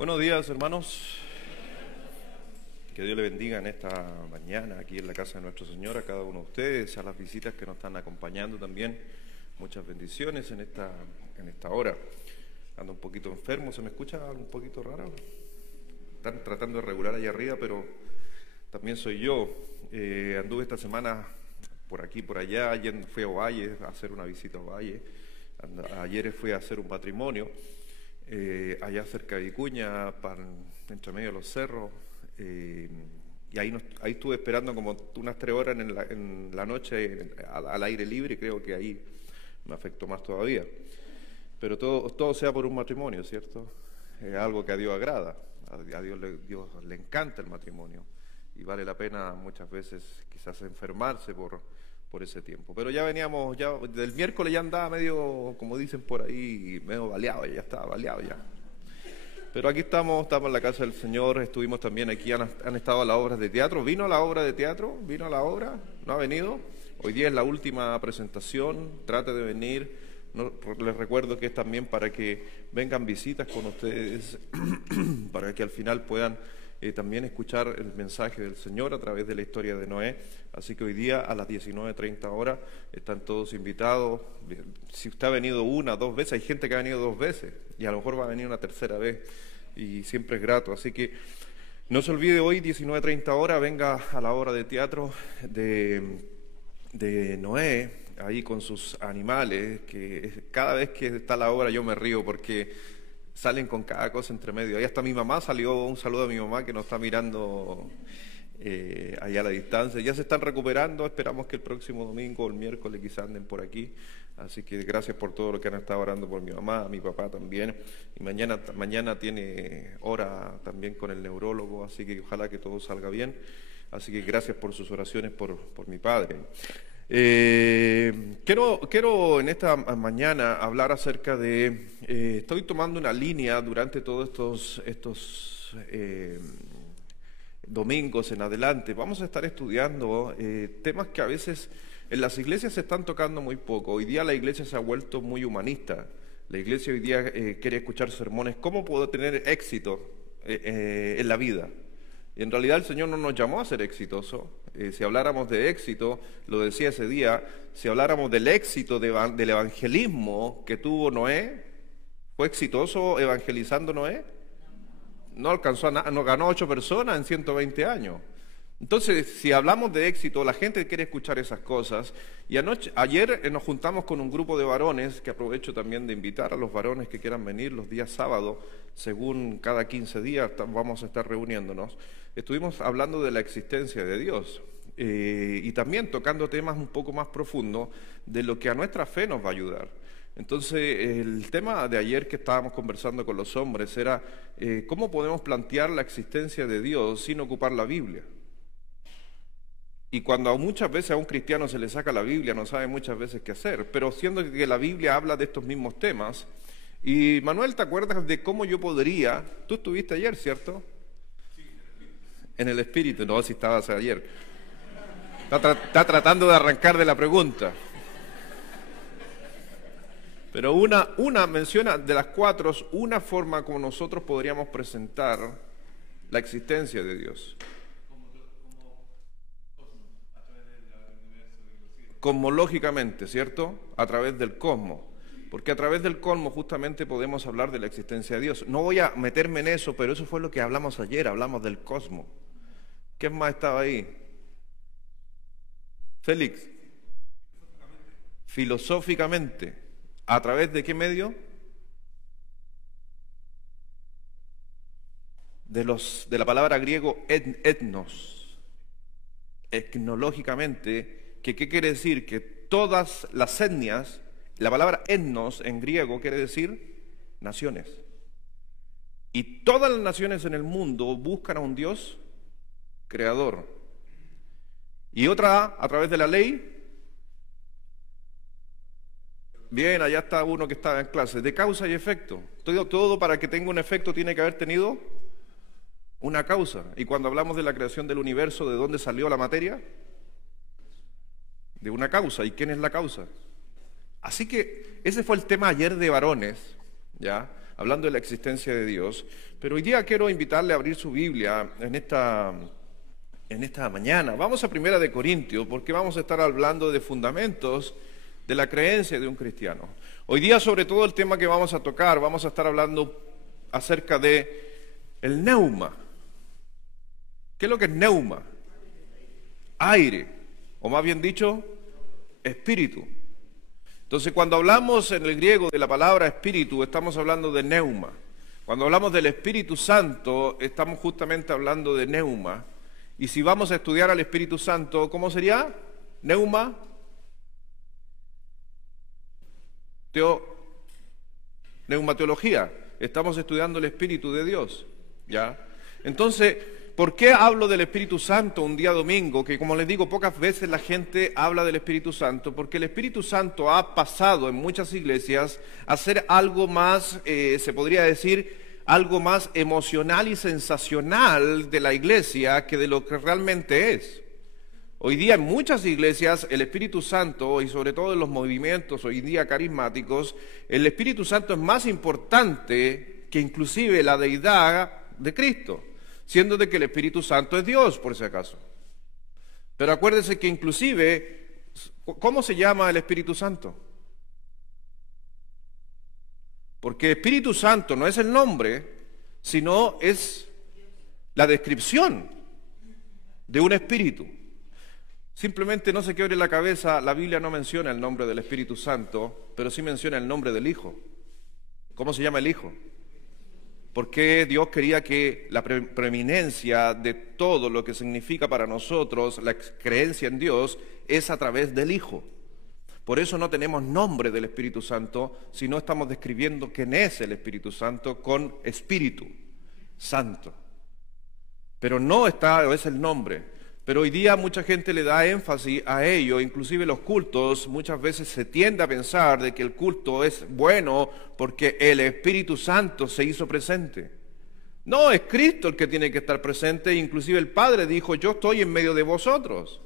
Buenos días, hermanos. Que Dios le bendiga en esta mañana aquí en la casa de Nuestro Señor, a cada uno de ustedes, a las visitas que nos están acompañando también. Muchas bendiciones en esta hora. Ando un poquito enfermo, ¿se me escucha algo un poquito raro? Están tratando de regular allá arriba, pero también soy yo. Anduve esta semana por aquí, por allá. Ayer fui a Ovalle a hacer una visita a Ovalle. Ayer fui a hacer un matrimonio. Allá cerca de Vicuña, entre medio de los cerros, y ahí estuve esperando como unas 3 horas en la noche al aire libre, y creo que ahí me afectó más todavía. Pero todo sea por un matrimonio, ¿cierto? Es algo que a Dios agrada, a Dios le encanta el matrimonio, y vale la pena muchas veces quizás enfermarse por ese tiempo. Pero ya veníamos, ya del miércoles ya andaba medio, como dicen por ahí, medio baleado, ya estaba baleado ya. Pero aquí estamos en la casa del Señor. Estuvimos también aquí, han estado a las obras de teatro. ¿Vino a la obra de teatro? ¿Vino a la obra? ¿No ha venido? Hoy día es la última presentación, trate de venir. Les recuerdo que es también para que vengan visitas con ustedes, para que al final puedan también escuchar el mensaje del Señor a través de la historia de Noé. Así que hoy día a las 19:30 horas están todos invitados. Si usted ha venido 1 o 2 veces, hay gente que ha venido 2 veces y a lo mejor va a venir una tercera vez, y siempre es grato. Así que no se olvide, hoy 19:30 horas venga a la obra de teatro de Noé, ahí con sus animales, que cada vez que está la obra yo me río porque salen con cada cosa entre medio. Ahí hasta mi mamá salió, un saludo a mi mamá que nos está mirando allá a la distancia. Ya se están recuperando, esperamos que el próximo domingo o el miércoles quizás anden por aquí. Así que gracias por todo lo que han estado orando por mi mamá, mi papá también. Y mañana tiene hora también con el neurólogo, así que ojalá que todo salga bien. Así que gracias por sus oraciones por mi padre. Quiero en esta mañana hablar acerca de, estoy tomando una línea durante todos estos domingos en adelante. Vamos a estar estudiando temas que a veces en las iglesias se están tocando muy poco. Hoy día la iglesia se ha vuelto muy humanista. La iglesia hoy día quiere escuchar sermones. ¿Cómo puedo tener éxito en la vida? Y en realidad el Señor no nos llamó a ser exitosos. Si habláramos de éxito, lo decía ese día, si habláramos del éxito del evangelismo que tuvo Noé, ¿fue exitoso evangelizando Noé? No alcanzó no ganó 8 personas en 120 años. Entonces, si hablamos de éxito, la gente quiere escuchar esas cosas. Y ayer nos juntamos con un grupo de varones, que aprovecho también de invitar a los varones que quieran venir los días sábados, según cada 15 días vamos a estar reuniéndonos. Estuvimos hablando de la existencia de Dios y también tocando temas un poco más profundos de lo que a nuestra fe nos va a ayudar. Entonces, el tema de ayer que estábamos conversando con los hombres era cómo podemos plantear la existencia de Dios sin ocupar la Biblia. Y cuando muchas veces a un cristiano se le saca la Biblia, no sabe muchas veces qué hacer, pero siendo que la Biblia habla de estos mismos temas. Y Manuel, ¿te acuerdas de cómo yo podría? Tú estuviste ayer, ¿cierto? Sí, en el Espíritu. No, si estabas ayer. Está tratando de arrancar de la pregunta. Pero una menciona de las 4, una forma como nosotros podríamos presentar la existencia de Dios. Cosmológicamente, ¿cierto? A través del cosmos. Porque a través del cosmos justamente podemos hablar de la existencia de Dios. No voy a meterme en eso, pero eso fue lo que hablamos ayer, hablamos del cosmos. ¿Quién más estaba ahí? Félix. Filosóficamente. ¿A través de qué medio? De la palabra griego etnos. Etnológicamente. ¿Qué quiere decir? Que todas las etnias, la palabra etnos en griego quiere decir naciones. Y todas las naciones en el mundo buscan a un Dios creador. Y otra, a través de la ley. Bien, allá está uno que estaba en clase, de causa y efecto. Todo para que tenga un efecto tiene que haber tenido una causa. Y cuando hablamos de la creación del universo, ¿de dónde salió la materia? De una causa. ¿Y quién es la causa? Así que ese fue el tema ayer de varones, ¿ya? hablando de la existencia de Dios. Pero hoy día quiero invitarle a abrir su Biblia en esta mañana. Vamos a 1 Corintios, porque vamos a estar hablando de fundamentos de la creencia de un cristiano. Hoy día, sobre todo, el tema que vamos a tocar, vamos a estar hablando acerca de el neuma. ¿Qué es lo que es neuma? Aire, o más bien dicho, espíritu. Entonces, cuando hablamos en el griego de la palabra espíritu, estamos hablando de neuma. Cuando hablamos del Espíritu Santo, estamos justamente hablando de neuma. Y si vamos a estudiar al Espíritu Santo, ¿cómo sería? Neuma. Neumateología. Estamos estudiando el Espíritu de Dios, ¿ya? Entonces, ¿por qué hablo del Espíritu Santo un día domingo? Que como les digo, pocas veces la gente habla del Espíritu Santo, porque el Espíritu Santo ha pasado en muchas iglesias a ser algo más, se podría decir, algo más emocional y sensacional de la iglesia que de lo que realmente es. Hoy día en muchas iglesias el Espíritu Santo, y sobre todo en los movimientos hoy día carismáticos, el Espíritu Santo es más importante que inclusive la deidad de Cristo, siendo de que el Espíritu Santo es Dios, por si acaso. Pero acuérdense que inclusive, ¿cómo se llama el Espíritu Santo? Porque Espíritu Santo no es el nombre, sino es la descripción de un espíritu. Simplemente no se quiebre la cabeza, la Biblia no menciona el nombre del Espíritu Santo, pero sí menciona el nombre del Hijo. ¿Cómo se llama el Hijo? Porque Dios quería que la preeminencia de todo lo que significa para nosotros la creencia en Dios es a través del Hijo. Por eso no tenemos nombre del Espíritu Santo, sino estamos describiendo quién es el Espíritu Santo con Espíritu Santo. Pero no es el nombre. Pero hoy día mucha gente le da énfasis a ello, inclusive los cultos, muchas veces se tiende a pensar de que el culto es bueno porque el Espíritu Santo se hizo presente. No, es Cristo el que tiene que estar presente, inclusive el Padre dijo, yo estoy en medio de vosotros.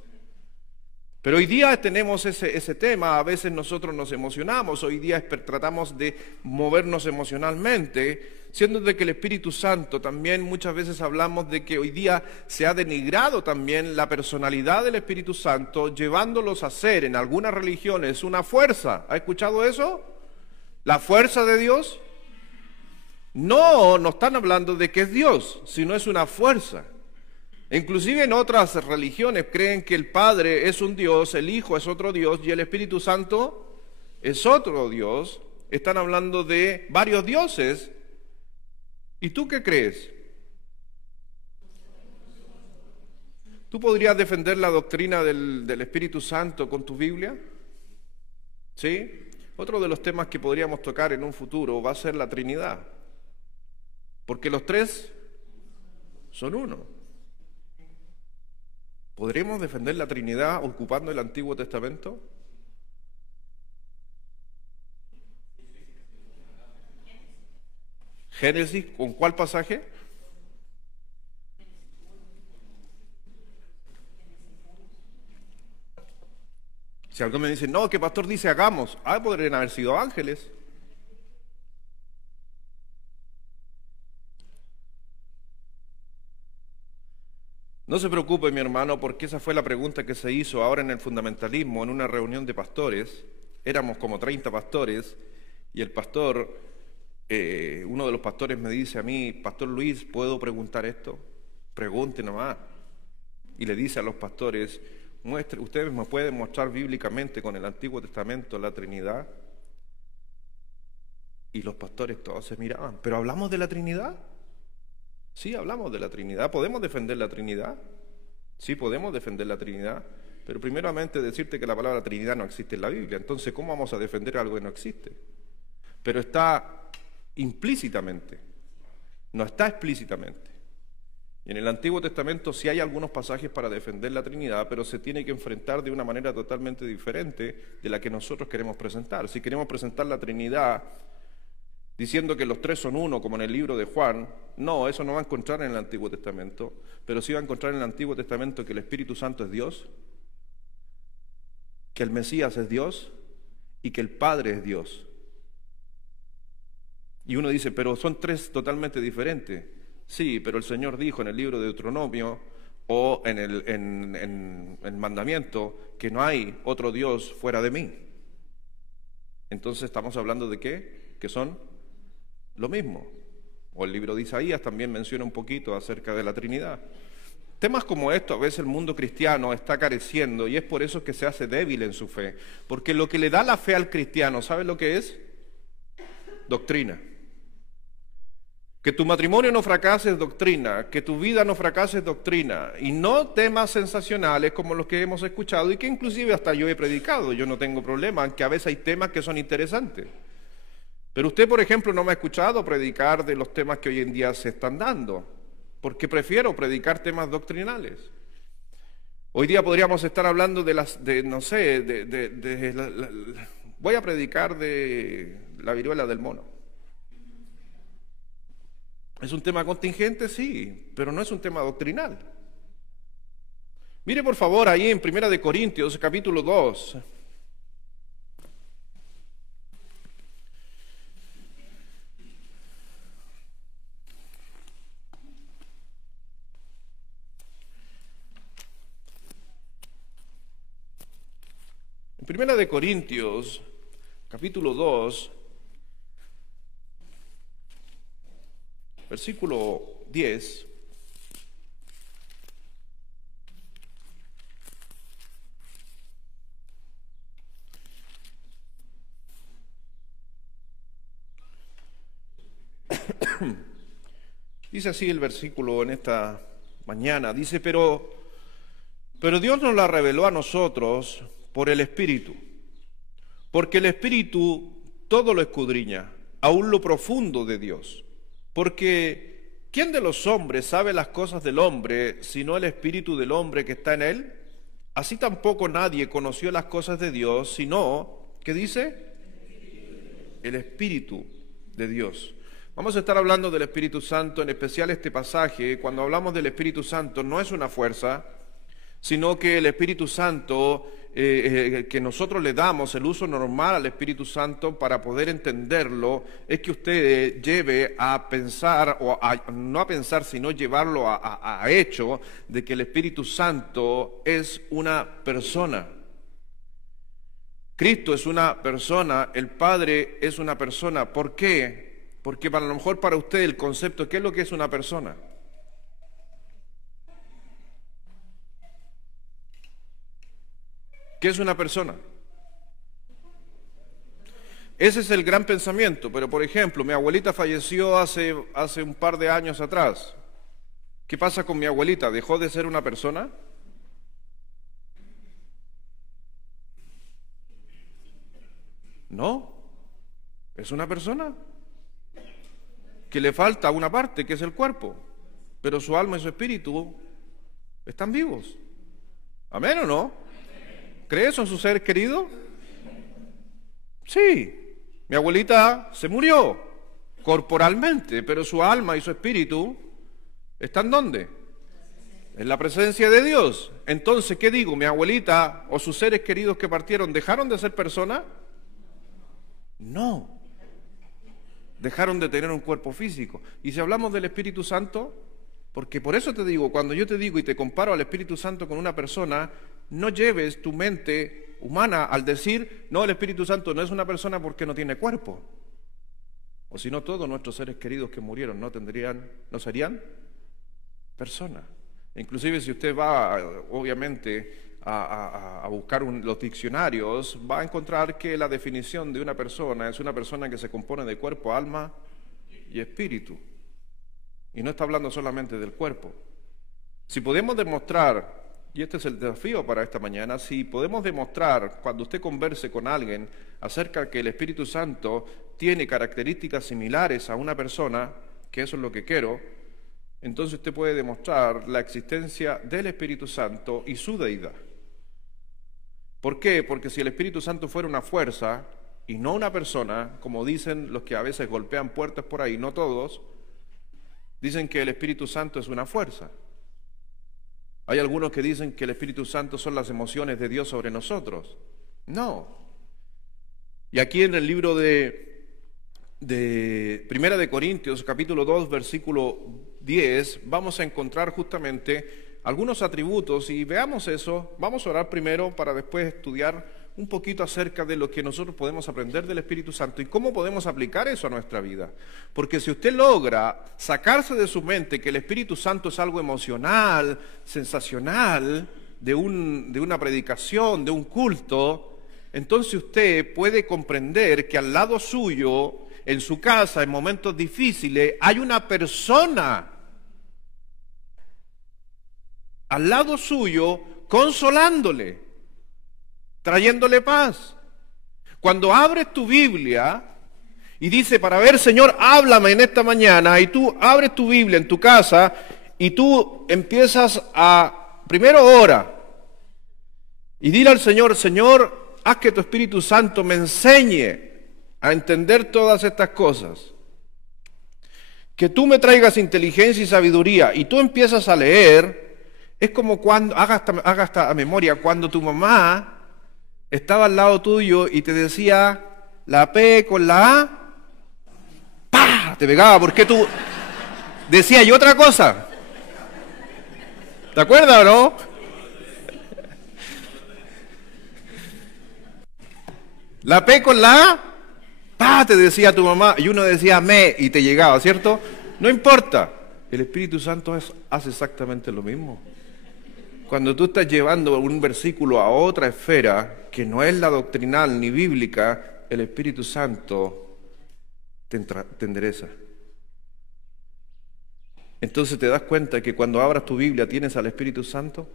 Pero hoy día tenemos ese tema, a veces nosotros nos emocionamos, hoy día tratamos de movernos emocionalmente, siendo de que el Espíritu Santo también muchas veces hablamos de que hoy día se ha denigrado también la personalidad del Espíritu Santo, llevándolos a ser en algunas religiones una fuerza. ¿Ha escuchado eso? ¿La fuerza de Dios? No están hablando de que es Dios, sino es una fuerza. Inclusive en otras religiones creen que el Padre es un Dios, el Hijo es otro Dios y el Espíritu Santo es otro Dios. Están hablando de varios dioses. ¿Y tú qué crees? ¿Tú podrías defender la doctrina del Espíritu Santo con tu Biblia? ¿Sí? Otro de los temas que podríamos tocar en un futuro va a ser la Trinidad. Porque los tres son uno. ¿Podremos defender la Trinidad ocupando el Antiguo Testamento? Génesis, ¿con cuál pasaje? Si alguien me dice, no, que pastor dice hagamos, podrían haber sido ángeles. No se preocupe, mi hermano, porque esa fue la pregunta que se hizo ahora en el fundamentalismo, en una reunión de pastores. Éramos como 30 pastores y el pastor, uno de los pastores me dice a mí, Pastor Luis, ¿puedo preguntar esto? Pregunte nomás. Y le dice a los pastores, ¿ustedes me pueden mostrar bíblicamente con el Antiguo Testamento la Trinidad? Y los pastores todos se miraban, ¿pero hablamos de la Trinidad? Sí, hablamos de la Trinidad. ¿Podemos defender la Trinidad? Sí, podemos defender la Trinidad. Pero primeramente decirte que la palabra Trinidad no existe en la Biblia. Entonces, ¿cómo vamos a defender algo que no existe? Pero está implícitamente, no está explícitamente. Y en el Antiguo Testamento sí hay algunos pasajes para defender la Trinidad, pero se tiene que enfrentar de una manera totalmente diferente de la que nosotros queremos presentar. Si queremos presentar la Trinidad diciendo que los tres son uno, como en el libro de Juan, no, eso no va a encontrar en el Antiguo Testamento, pero sí va a encontrar en el Antiguo Testamento que el Espíritu Santo es Dios, que el Mesías es Dios y que el Padre es Dios. Y uno dice, pero son tres totalmente diferentes. Sí, pero el Señor dijo en el libro de Deuteronomio o en el mandamiento que no hay otro Dios fuera de mí. Entonces estamos hablando de ¿qué? Que son lo mismo. O el libro de Isaías también menciona un poquito acerca de la Trinidad. Temas como esto a veces el mundo cristiano está careciendo y es por eso que se hace débil en su fe. Porque lo que le da la fe al cristiano, ¿sabe lo que es? Doctrina. Que tu matrimonio no fracase es doctrina, que tu vida no fracase es doctrina, y no temas sensacionales como los que hemos escuchado y que inclusive hasta yo he predicado. Yo no tengo problema, aunque a veces hay temas que son interesantes. Pero usted, por ejemplo, no me ha escuchado predicar de los temas que hoy en día se están dando, porque prefiero predicar temas doctrinales. Hoy día podríamos estar hablando voy a predicar de la viruela del mono. ¿Es un tema contingente? Sí, pero no es un tema doctrinal. Mire por favor ahí en 1 Corintios, capítulo 2. En 1 Corintios, capítulo 2, versículo 10, dice así el versículo en esta mañana, dice, pero Dios nos la reveló a nosotros por el Espíritu, porque el Espíritu todo lo escudriña, aún lo profundo de Dios. Porque ¿quién de los hombres sabe las cosas del hombre, sino el espíritu del hombre que está en él? Así tampoco nadie conoció las cosas de Dios, sino, ¿qué dice? El Espíritu de Dios. Vamos a estar hablando del Espíritu Santo, en especial este pasaje. Cuando hablamos del Espíritu Santo, no es una fuerza, sino que el Espíritu Santo, que nosotros le damos el uso normal al Espíritu Santo para poder entenderlo, es que usted lleve a pensar, no a pensar, sino llevarlo a hecho, de que el Espíritu Santo es una persona. Cristo es una persona, el Padre es una persona. ¿Por qué? Porque a lo mejor para usted el concepto, ¿qué es lo que es una persona? ¿Qué es una persona? Ese es el gran pensamiento, pero por ejemplo, mi abuelita falleció hace un par de años atrás. ¿Qué pasa con mi abuelita? ¿Dejó de ser una persona? No, es una persona que le falta una parte, que es el cuerpo, pero su alma y su espíritu están vivos. ¿Amén o no? ¿Cree eso en su ser querido? Sí, mi abuelita se murió corporalmente, pero su alma y su espíritu ¿están dónde? En la presencia de Dios. Entonces, ¿qué digo? ¿Mi abuelita o sus seres queridos que partieron dejaron de ser personas? No. Dejaron de tener un cuerpo físico. Y si hablamos del Espíritu Santo, porque por eso te digo, cuando yo te digo y te comparo al Espíritu Santo con una persona, no lleves tu mente humana al decir, no, el Espíritu Santo no es una persona porque no tiene cuerpo. O si no, todos nuestros seres queridos que murieron no serían personas. Inclusive si usted va, obviamente, a buscar los diccionarios, va a encontrar que la definición de una persona es una persona que se compone de cuerpo, alma y espíritu. Y no está hablando solamente del cuerpo. Si podemos demostrar, y este es el desafío para esta mañana, si podemos demostrar cuando usted converse con alguien acerca de que el Espíritu Santo tiene características similares a una persona, que eso es lo que quiero, entonces usted puede demostrar la existencia del Espíritu Santo y su deidad. ¿Por qué? Porque si el Espíritu Santo fuera una fuerza y no una persona, como dicen los que a veces golpean puertas por ahí, no todos, dicen que el Espíritu Santo es una fuerza. Hay algunos que dicen que el Espíritu Santo son las emociones de Dios sobre nosotros. No. Y aquí en el libro de de Primera de Corintios, capítulo 2, versículo 10, vamos a encontrar justamente algunos atributos y veamos eso. Vamos a orar primero para después estudiar un poquito acerca de lo que nosotros podemos aprender del Espíritu Santo y cómo podemos aplicar eso a nuestra vida. Porque si usted logra sacarse de su mente que el Espíritu Santo es algo emocional, sensacional, de una predicación, de un culto, entonces usted puede comprender que al lado suyo, en su casa, en momentos difíciles, hay una persona al lado suyo consolándole, trayéndole paz. Cuando abres tu Biblia y dice, para ver, Señor, háblame en esta mañana, y tú abres tu Biblia en tu casa y tú empiezas primero ora y dile al Señor, Señor, haz que tu Espíritu Santo me enseñe a entender todas estas cosas, que tú me traigas inteligencia y sabiduría, y tú empiezas a leer. Es como cuando, haga hasta a memoria, cuando tu mamá estaba al lado tuyo y te decía la P con la A, ¡pah! Te pegaba porque tú decías y otra cosa. ¿Te acuerdas o no? La P con la A, ¡pah! Te decía tu mamá, y uno decía me, y te llegaba, ¿cierto? No importa, el Espíritu Santo hace exactamente lo mismo. Cuando tú estás llevando un versículo a otra esfera, que no es la doctrinal ni bíblica, el Espíritu Santo te endereza. Entonces te das cuenta que cuando abras tu Biblia tienes al Espíritu Santo.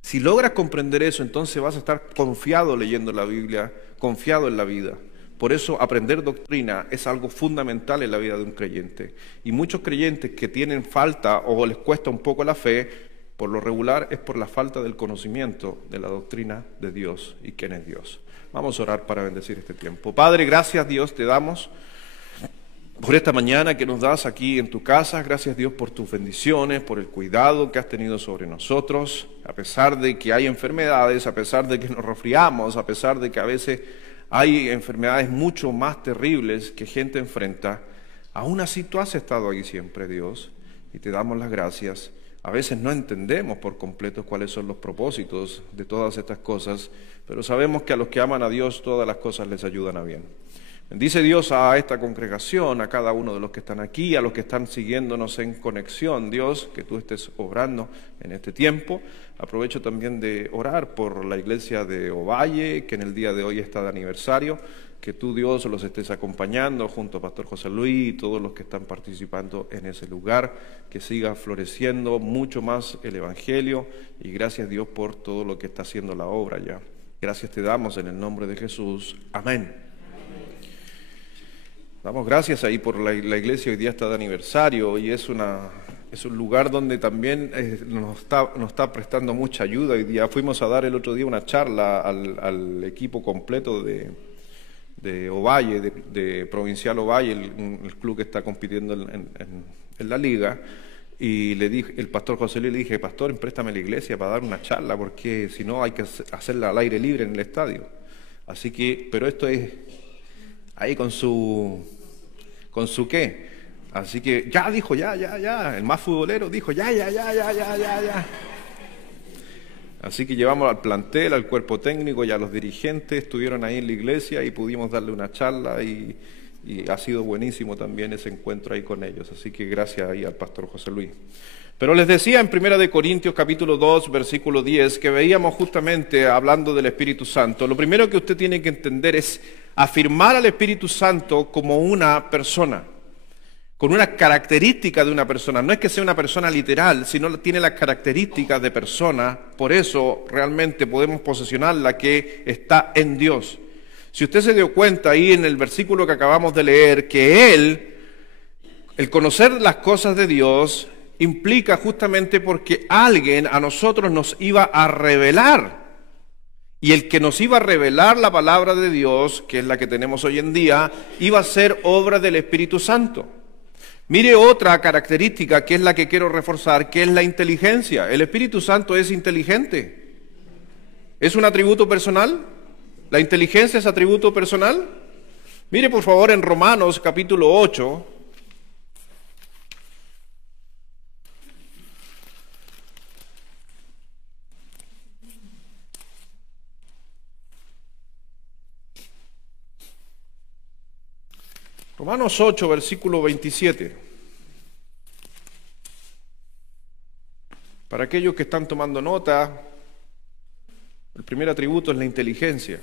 Si logras comprender eso, entonces vas a estar confiado leyendo la Biblia, confiado en la vida. Por eso aprender doctrina es algo fundamental en la vida de un creyente. Y muchos creyentes que tienen falta o les cuesta un poco la fe, por lo regular es por la falta del conocimiento de la doctrina de Dios y quién es Dios. Vamos a orar para bendecir este tiempo. Padre, gracias Dios te damos por esta mañana que nos das aquí en tu casa. Gracias Dios por tus bendiciones, por el cuidado que has tenido sobre nosotros. A pesar de que hay enfermedades, a pesar de que nos resfriamos, a pesar de que a veces hay enfermedades mucho más terribles que gente enfrenta, aún así tú has estado ahí siempre, Dios, y te damos las gracias. A veces no entendemos por completo cuáles son los propósitos de todas estas cosas, pero sabemos que a los que aman a Dios todas las cosas les ayudan a bien. Bendice Dios a esta congregación, a cada uno de los que están aquí, a los que están siguiéndonos en conexión. Dios, que tú estés obrando en este tiempo. Aprovecho también de orar por la iglesia de Ovalle, que en el día de hoy está de aniversario. Que tú, Dios, los estés acompañando junto a Pastor José Luis y todos los que están participando en ese lugar. Que siga floreciendo mucho más el Evangelio. Y gracias, Dios, por todo lo que está haciendo la obra ya. Gracias te damos en el nombre de Jesús. Amén. Damos gracias ahí por la iglesia, hoy día está de aniversario y es un lugar donde también nos está prestando mucha ayuda. Hoy día fuimos a dar el otro día una charla al equipo completo de Ovalle, de Provincial Ovalle, el club que está compitiendo en la liga, y le dije, el pastor José Luis le dije, pastor, préstame la iglesia para dar una charla porque si no hay que hacerla al aire libre en el estadio. Así que, pero esto es ahí con su qué. Así que ya dijo, ya. El más futbolero dijo, ya. Así que llevamos al plantel, al cuerpo técnico y a los dirigentes, estuvieron ahí en la iglesia y pudimos darle una charla y ha sido buenísimo también ese encuentro ahí con ellos. Así que gracias ahí al pastor José Luis. Pero les decía en 1 Corintios capítulo 2, versículo 10, que veíamos justamente hablando del Espíritu Santo. Lo primero que usted tiene que entender es afirmar al Espíritu Santo como una persona, con una característica de una persona. No es que sea una persona literal, sino tiene las características de persona. Por eso realmente podemos posesionarla que está en Dios. Si usted se dio cuenta ahí en el versículo que acabamos de leer, que el conocer las cosas de Dios implica justamente porque alguien a nosotros nos iba a revelar. Y el que nos iba a revelar la palabra de Dios, que es la que tenemos hoy en día, iba a ser obra del Espíritu Santo. Mire otra característica que es la que quiero reforzar, que es la inteligencia. El Espíritu Santo es inteligente. ¿Es un atributo personal? ¿La inteligencia es atributo personal? Mire por favor en Romanos capítulo 8. Romanos 8, versículo 27. Para aquellos que están tomando nota, el primer atributo es la inteligencia.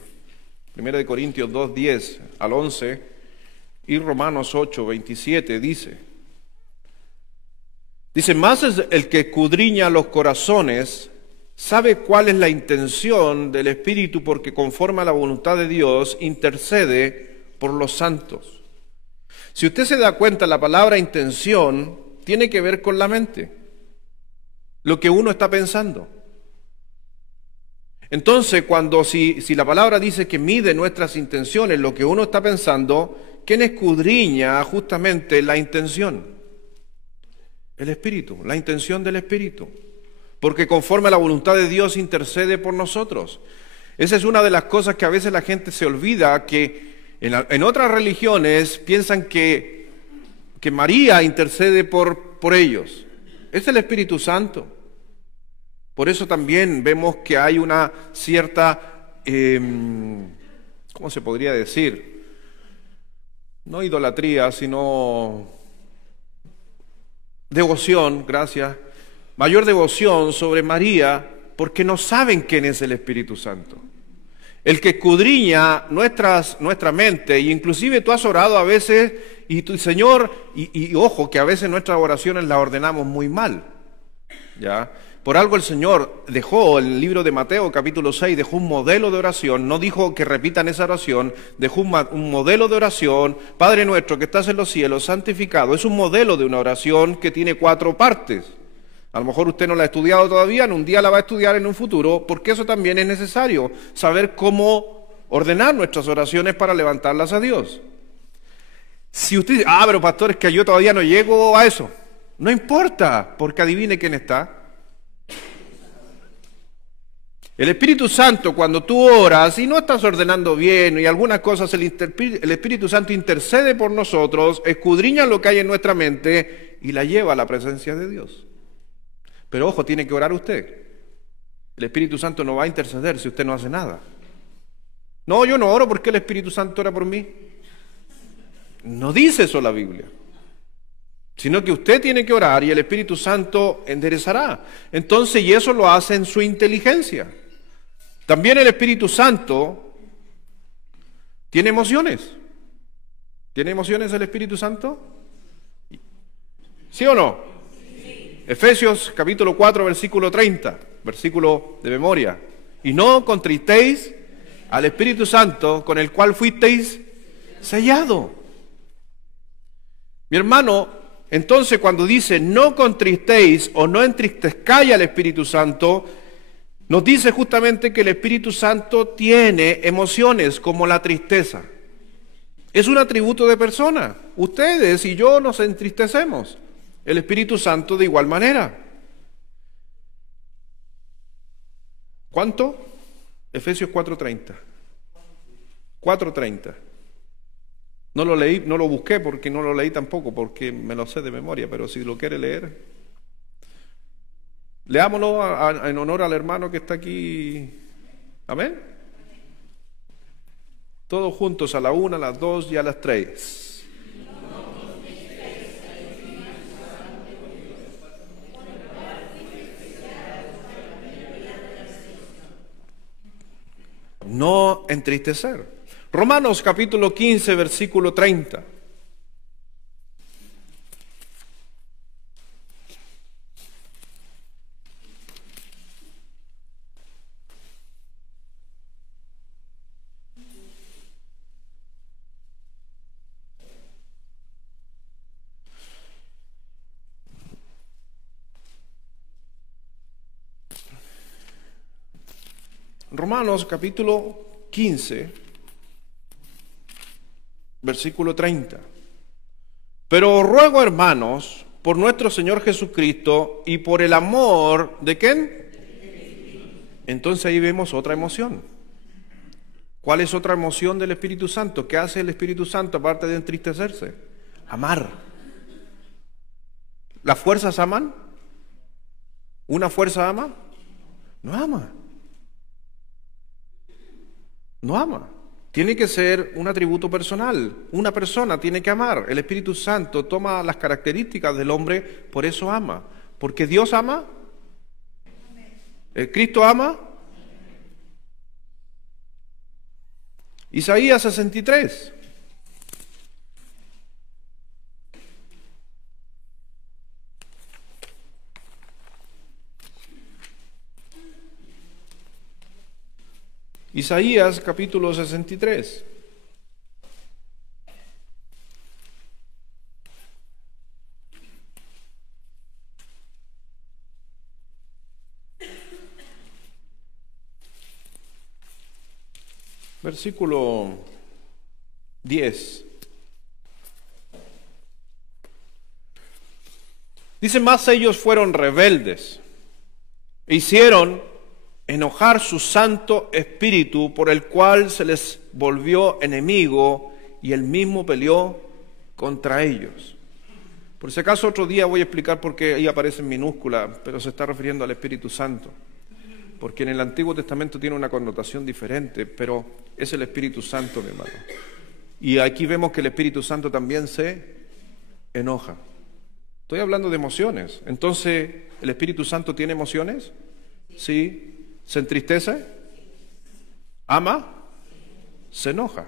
1 Corintios 2, 10 al 11 y Romanos 8, 27 dice, más es el que escudriña los corazones, sabe cuál es la intención del Espíritu, porque conforme a la voluntad de Dios intercede por los santos. Si usted se da cuenta, la palabra intención tiene que ver con la mente, lo que uno está pensando. Entonces, si la palabra dice que mide nuestras intenciones, lo que uno está pensando, ¿quién escudriña justamente la intención? El Espíritu, la intención del Espíritu. Porque conforme a la voluntad de Dios intercede por nosotros. Esa es una de las cosas que a veces la gente se olvida, que en otras religiones piensan que María intercede por ellos. Es el Espíritu Santo. Por eso también vemos que hay una cierta, ¿cómo se podría decir? No idolatría, sino devoción, gracias. Mayor devoción sobre María, porque no saben quién es el Espíritu Santo. El que escudriña nuestra mente, y inclusive tú has orado a veces, y tu Señor, y ojo, que a veces nuestras oraciones las ordenamos muy mal, ¿ya? Por algo el Señor dejó, en el libro de Mateo capítulo 6, dejó un modelo de oración, no dijo que repitan esa oración, dejó un modelo de oración: Padre nuestro que estás en los cielos, santificado. Es un modelo de una oración que tiene 4 partes. A lo mejor usted no la ha estudiado todavía, en un día la va a estudiar en un futuro, porque eso también es necesario, saber cómo ordenar nuestras oraciones para levantarlas a Dios. Si usted dice, pero pastor, es que yo todavía no llego a eso, no importa, porque adivine quién está. El Espíritu Santo, cuando tú oras y no estás ordenando bien y algunas cosas, el Espíritu Santo intercede por nosotros, escudriña lo que hay en nuestra mente y la lleva a la presencia de Dios. Pero ojo, tiene que orar usted. El Espíritu Santo no va a interceder si usted no hace nada. No, yo no oro porque el Espíritu Santo ora por mí. No dice eso la Biblia. Sino que usted tiene que orar y el Espíritu Santo enderezará. Entonces, y eso lo hace en su inteligencia. También el Espíritu Santo tiene emociones. ¿Tiene emociones el Espíritu Santo? ¿Sí o no? Sí. Efesios capítulo 4, versículo 30, versículo de memoria. Y no contristéis al Espíritu Santo, con el cual fuisteis sellado. Mi hermano, entonces cuando dice no contristéis o no entristezcáis al Espíritu Santo, nos dice justamente que el Espíritu Santo tiene emociones como la tristeza. Es un atributo de persona. Ustedes y yo nos entristecemos. El Espíritu Santo de igual manera. ¿Cuánto? Efesios 4:30. 4:30. No lo leí, no lo busqué porque no lo leí tampoco, porque me lo sé de memoria, pero si lo quiere leer, leámoslo en honor al hermano que está aquí. Amén. Todos juntos a la 1, a las 2 y a las 3. No entristecer. Romanos capítulo 15, versículo 30. Romanos capítulo 15, versículo 30. Pero os ruego, hermanos, por nuestro Señor Jesucristo y por el amor, ¿de quién? Entonces ahí vemos otra emoción. ¿Cuál es otra emoción del Espíritu Santo? ¿Qué hace el Espíritu Santo aparte de entristecerse? Amar. ¿Las fuerzas aman? ¿Una fuerza ama? No ama. No ama. Tiene que ser un atributo personal. Una persona tiene que amar. El Espíritu Santo toma las características del hombre, por eso ama. Porque Dios ama. ¿Cristo ama? Isaías 63. Isaías capítulo 63. Versículo 10. Dice, más ellos fueron rebeldes e hicieron enojar su Santo Espíritu, por el cual se les volvió enemigo y él mismo peleó contra ellos. Por si acaso otro día voy a explicar por qué ahí aparece en minúscula, pero se está refiriendo al Espíritu Santo. Porque en el Antiguo Testamento tiene una connotación diferente, pero es el Espíritu Santo, mi hermano. Y aquí vemos que el Espíritu Santo también se enoja. Estoy hablando de emociones. Entonces, ¿el Espíritu Santo tiene emociones? Sí. ¿Se entristece? ¿Ama? Se enoja.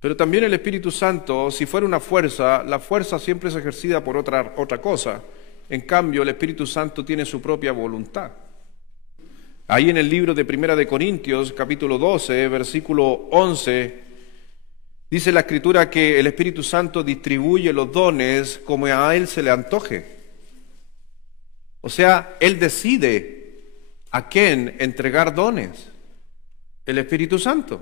Pero también el Espíritu Santo, si fuera una fuerza, la fuerza siempre es ejercida por otra cosa. En cambio, el Espíritu Santo tiene su propia voluntad. Ahí en el libro de Primera de Corintios, capítulo 12, versículo 11, dice la Escritura que el Espíritu Santo distribuye los dones como a Él se le antoje. O sea, Él decide a quién entregar dones. El Espíritu Santo.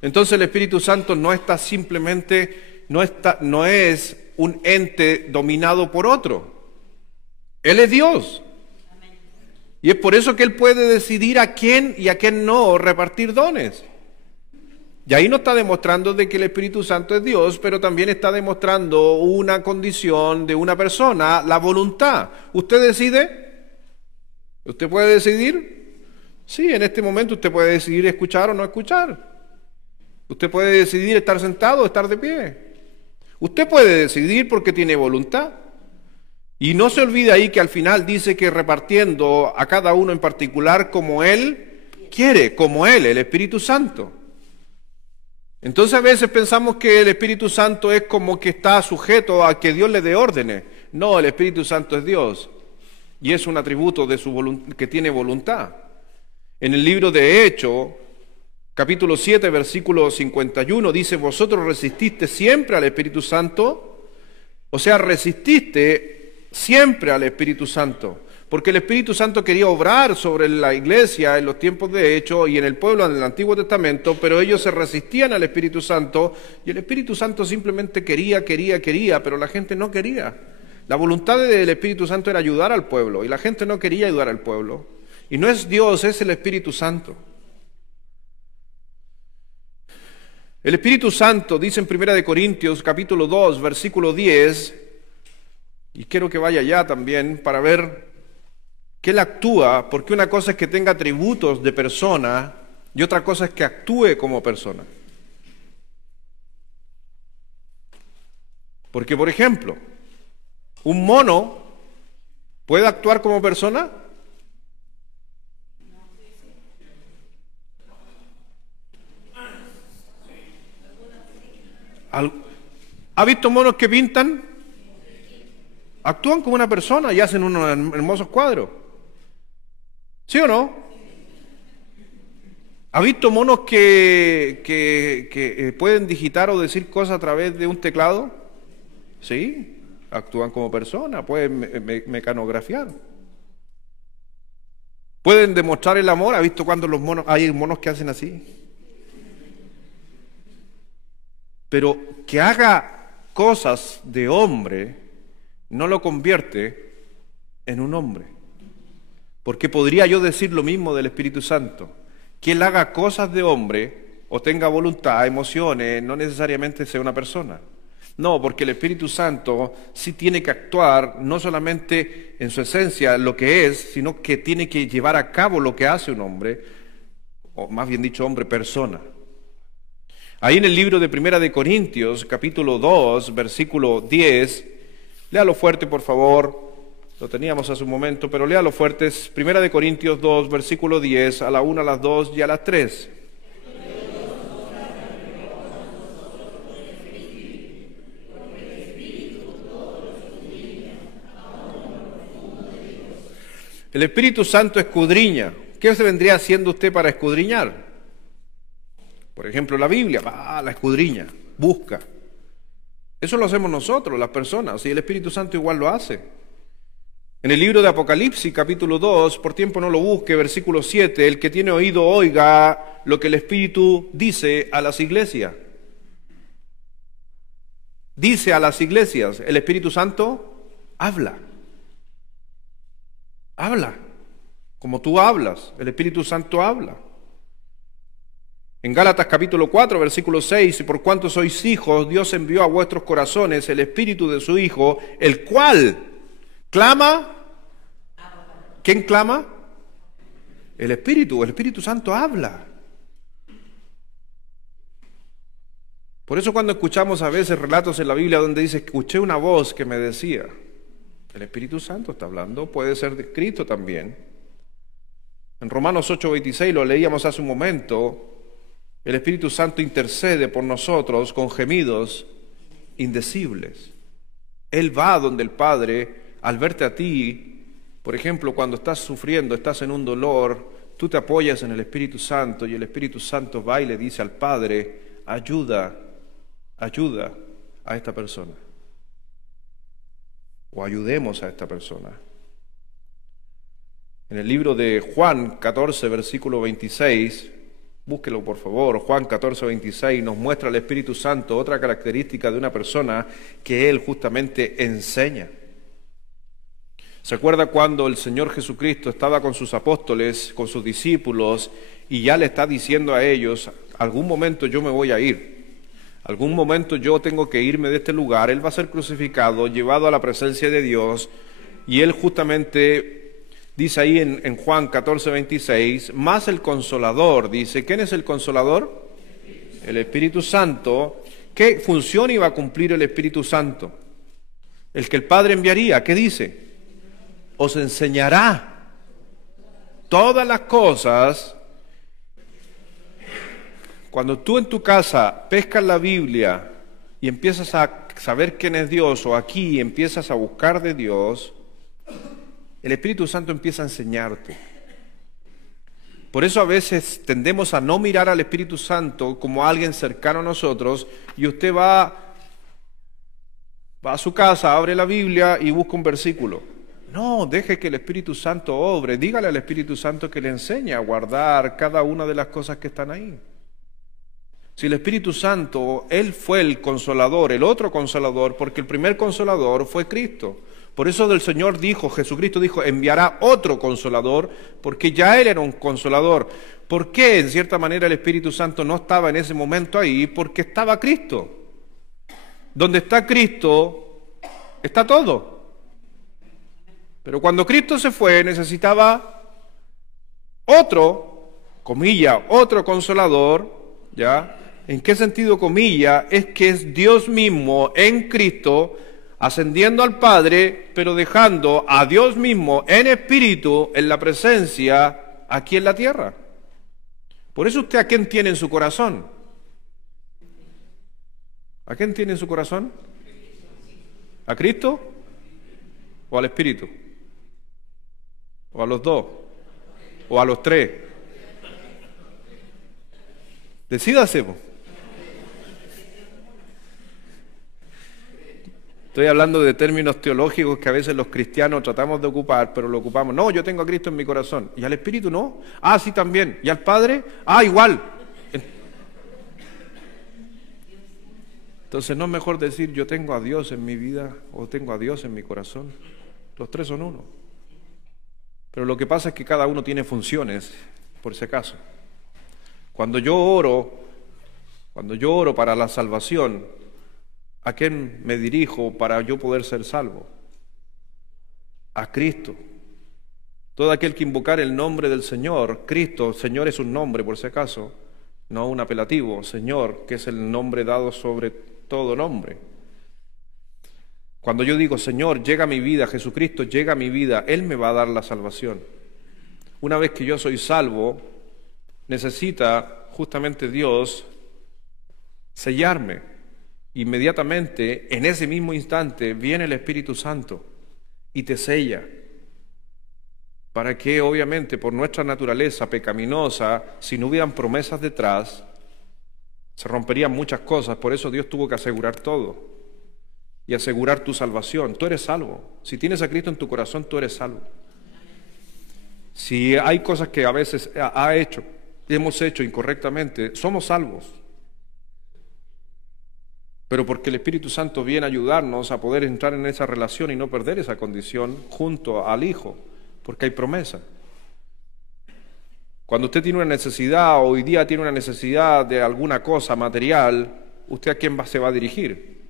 Entonces el Espíritu Santo no está simplemente, no es un ente dominado por otro. Él es Dios. Y es por eso que Él puede decidir a quién y a quién no repartir dones. Y ahí no está demostrando de que el Espíritu Santo es Dios, pero también está demostrando una condición de una persona, la voluntad. ¿Usted decide? ¿Usted puede decidir? Sí, en este momento usted puede decidir escuchar o no escuchar. Usted puede decidir estar sentado o estar de pie. Usted puede decidir porque tiene voluntad. Y no se olvide ahí que al final dice que repartiendo a cada uno en particular como Él quiere, como Él, el Espíritu Santo. Entonces a veces pensamos que el Espíritu Santo es como que está sujeto a que Dios le dé órdenes. No, el Espíritu Santo es Dios. Y es un atributo de su que tiene voluntad. En el libro de Hechos, capítulo 7, versículo 51, dice, vosotros resististe siempre al Espíritu Santo, o sea, resististe siempre al Espíritu Santo, porque el Espíritu Santo quería obrar sobre la iglesia en los tiempos de Hechos y en el pueblo en el Antiguo Testamento, pero ellos se resistían al Espíritu Santo y el Espíritu Santo simplemente quería, pero la gente no quería. La voluntad del Espíritu Santo era ayudar al pueblo y la gente no quería ayudar al pueblo. Y no es Dios, es el Espíritu Santo. El Espíritu Santo, dice en 1 Corintios capítulo 2, versículo 10, y quiero que vaya allá también para ver que Él actúa, porque una cosa es que tenga atributos de persona y otra cosa es que actúe como persona. Porque, por ejemplo, ¿un mono puede actuar como persona? ¿Ha visto monos que pintan? Actúan como una persona y hacen unos hermosos cuadros. ¿Sí o no? ¿Ha visto monos que pueden digitar o decir cosas a través de un teclado? Sí, actúan como personas, pueden mecanografiar. ¿Pueden demostrar el amor? ¿Ha visto cuando los monos, hay monos que hacen así? Pero que haga cosas de hombre no lo convierte en un hombre. Porque podría yo decir lo mismo del Espíritu Santo, que Él haga cosas de hombre o tenga voluntad, emociones, no necesariamente sea una persona. No, porque el Espíritu Santo sí tiene que actuar no solamente en su esencia, lo que es, sino que tiene que llevar a cabo lo que hace un hombre, o más bien dicho, hombre, persona. Ahí en el libro de Primera de Corintios, capítulo 2, versículo 10, léalo fuerte, por favor. Lo teníamos hace un momento, pero léalo fuerte. Es Primera de Corintios 2, versículo 10, a la 1, a las 2 y a las 3. El Espíritu Santo escudriña. ¿Qué se vendría haciendo usted para escudriñar? Por ejemplo, la Biblia, la escudriña, busca. Eso lo hacemos nosotros, las personas, y el Espíritu Santo igual lo hace. En el libro de Apocalipsis, capítulo 2, por tiempo no lo busque, versículo 7, el que tiene oído oiga lo que el Espíritu dice a las iglesias. Dice a las iglesias, el Espíritu Santo habla. Habla, como tú hablas, el Espíritu Santo habla. En Gálatas capítulo 4, versículo 6, y por cuanto sois hijos, Dios envió a vuestros corazones el Espíritu de su Hijo, el cual clama. ¿Quién clama? El Espíritu Santo habla. Por eso cuando escuchamos a veces relatos en la Biblia donde dice, escuché una voz que me decía, el Espíritu Santo está hablando, puede ser de Cristo también. En Romanos 8:26 lo leíamos hace un momento, el Espíritu Santo intercede por nosotros con gemidos indecibles. Él va donde el Padre, al verte a ti, por ejemplo, cuando estás sufriendo, estás en un dolor, tú te apoyas en el Espíritu Santo y el Espíritu Santo va y le dice al Padre, ayuda a esta persona. O ayudemos a esta persona. En el libro de Juan 14, versículo 26, búsquelo por favor, Juan 14, 26, nos muestra el Espíritu Santo otra característica de una persona que Él justamente enseña. ¿Se acuerda cuando el Señor Jesucristo estaba con sus apóstoles, con sus discípulos, y ya le está diciendo a ellos, algún momento yo me voy a ir? Algún momento yo tengo que irme de este lugar, Él va a ser crucificado, llevado a la presencia de Dios, y Él justamente dice ahí en Juan 14, 26, más el Consolador, dice, ¿quién es el Consolador? El Espíritu Santo. ¿Qué función iba a cumplir el Espíritu Santo? El que el Padre enviaría, ¿qué dice? Os enseñará todas las cosas. Cuando tú en tu casa pescas la Biblia y empiezas a saber quién es Dios, o aquí empiezas a buscar de Dios, el Espíritu Santo empieza a enseñarte. Por eso a veces tendemos a no mirar al Espíritu Santo como alguien cercano a nosotros, y usted va a su casa, abre la Biblia y busca un versículo. No, deje que el Espíritu Santo obre, dígale al Espíritu Santo que le enseñe a guardar cada una de las cosas que están ahí. Si el Espíritu Santo, Él fue el Consolador, el otro Consolador, porque el primer Consolador fue Cristo. Por eso el Señor dijo, Jesucristo dijo, enviará otro Consolador, porque ya Él era un Consolador. ¿Por qué en cierta manera el Espíritu Santo no estaba en ese momento ahí? Porque estaba Cristo. Donde está Cristo, está todo. Pero cuando Cristo se fue, necesitaba otro, comilla, otro Consolador, ¿ya? ¿En qué sentido, comilla? Es que es Dios mismo en Cristo, ascendiendo al Padre, pero dejando a Dios mismo en espíritu, en la presencia, aquí en la tierra. Por eso usted, ¿a quién tiene en su corazón? ¿A quién tiene en su corazón? ¿A Cristo o al Espíritu? ¿O a los dos? ¿O a los tres? Decídase. Estoy hablando de términos teológicos que a veces los cristianos tratamos de ocupar, pero lo ocupamos. No, yo tengo a Cristo en mi corazón. ¿Y al Espíritu no? Ah, sí, también. ¿Y al Padre? Ah, igual. Entonces, ¿no es mejor decir yo tengo a Dios en mi vida o tengo a Dios en mi corazón? Los tres son uno. Pero lo que pasa es que cada uno tiene funciones, por si acaso. Cuando yo oro para la salvación, ¿a quién me dirijo para yo poder ser salvo? A Cristo. Todo aquel que invocar el nombre del Señor, Cristo, Señor es un nombre por si acaso, no un apelativo, Señor, que es el nombre dado sobre todo nombre. Cuando yo digo, Señor, llega a mi vida, Jesucristo llega a mi vida, Él me va a dar la salvación. Una vez que yo soy salvo, necesita justamente Dios sellarme. Inmediatamente, en ese mismo instante, viene el Espíritu Santo y te sella. Para que, obviamente, por nuestra naturaleza pecaminosa, si no hubieran promesas detrás, se romperían muchas cosas. Por eso Dios tuvo que asegurar todo y asegurar tu salvación. Tú eres salvo. Si tienes a Cristo en tu corazón, tú eres salvo. Si hay cosas que a veces hemos hecho incorrectamente, somos salvos. Pero porque el Espíritu Santo viene a ayudarnos a poder entrar en esa relación y no perder esa condición junto al Hijo, porque hay promesa. Cuando usted tiene una necesidad, o hoy día tiene una necesidad de alguna cosa material, ¿usted a quién se va a dirigir?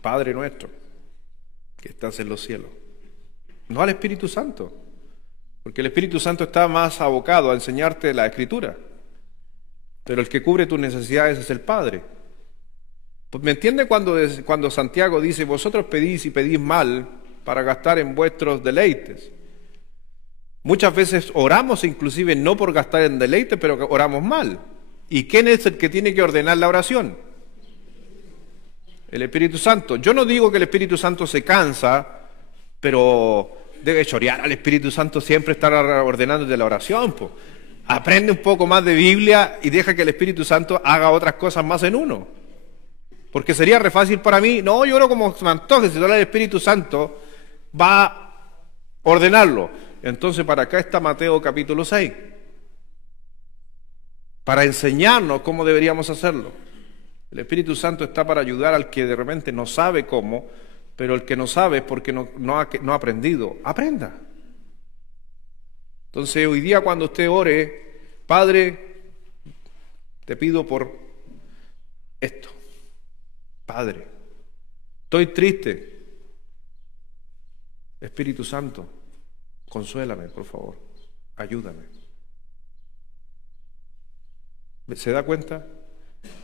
Padre nuestro, que estás en los cielos. No al Espíritu Santo, porque el Espíritu Santo está más abocado a enseñarte la Escritura. Pero el que cubre tus necesidades es el Padre. Pues ¿me entiende cuando Santiago dice, vosotros pedís y pedís mal para gastar en vuestros deleites? Muchas veces oramos inclusive no por gastar en deleites, pero oramos mal. ¿Y quién es el que tiene que ordenar la oración? El Espíritu Santo. Yo no digo que el Espíritu Santo se cansa, pero debe chorear al Espíritu Santo siempre estar ordenándote la oración, pues. Aprende un poco más de Biblia y deja que el Espíritu Santo haga otras cosas más en uno. Porque sería re fácil para mí, no, yo oro como se me antoje, si no el Espíritu Santo va a ordenarlo. Entonces para acá está Mateo capítulo 6, para enseñarnos cómo deberíamos hacerlo. El Espíritu Santo está para ayudar al que de repente no sabe cómo, pero el que no sabe es porque no ha aprendido. Aprenda. Entonces hoy día cuando usted ore, Padre, te pido por esto. Padre, estoy triste. Espíritu Santo, consuélame, por favor, ayúdame. ¿Se da cuenta?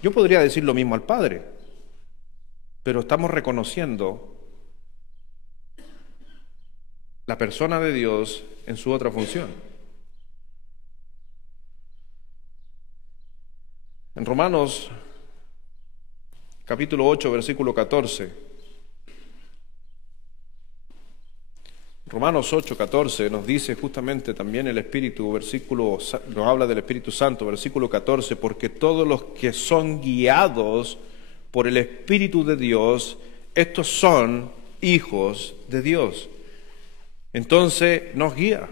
Yo podría decir lo mismo al Padre, pero estamos reconociendo la persona de Dios en su otra función. En Romanos capítulo 8, versículo 14. Romanos 8, 14 nos dice justamente también el Espíritu, nos habla del Espíritu Santo, versículo 14, porque todos los que son guiados por el Espíritu de Dios, estos son hijos de Dios. Entonces nos guía,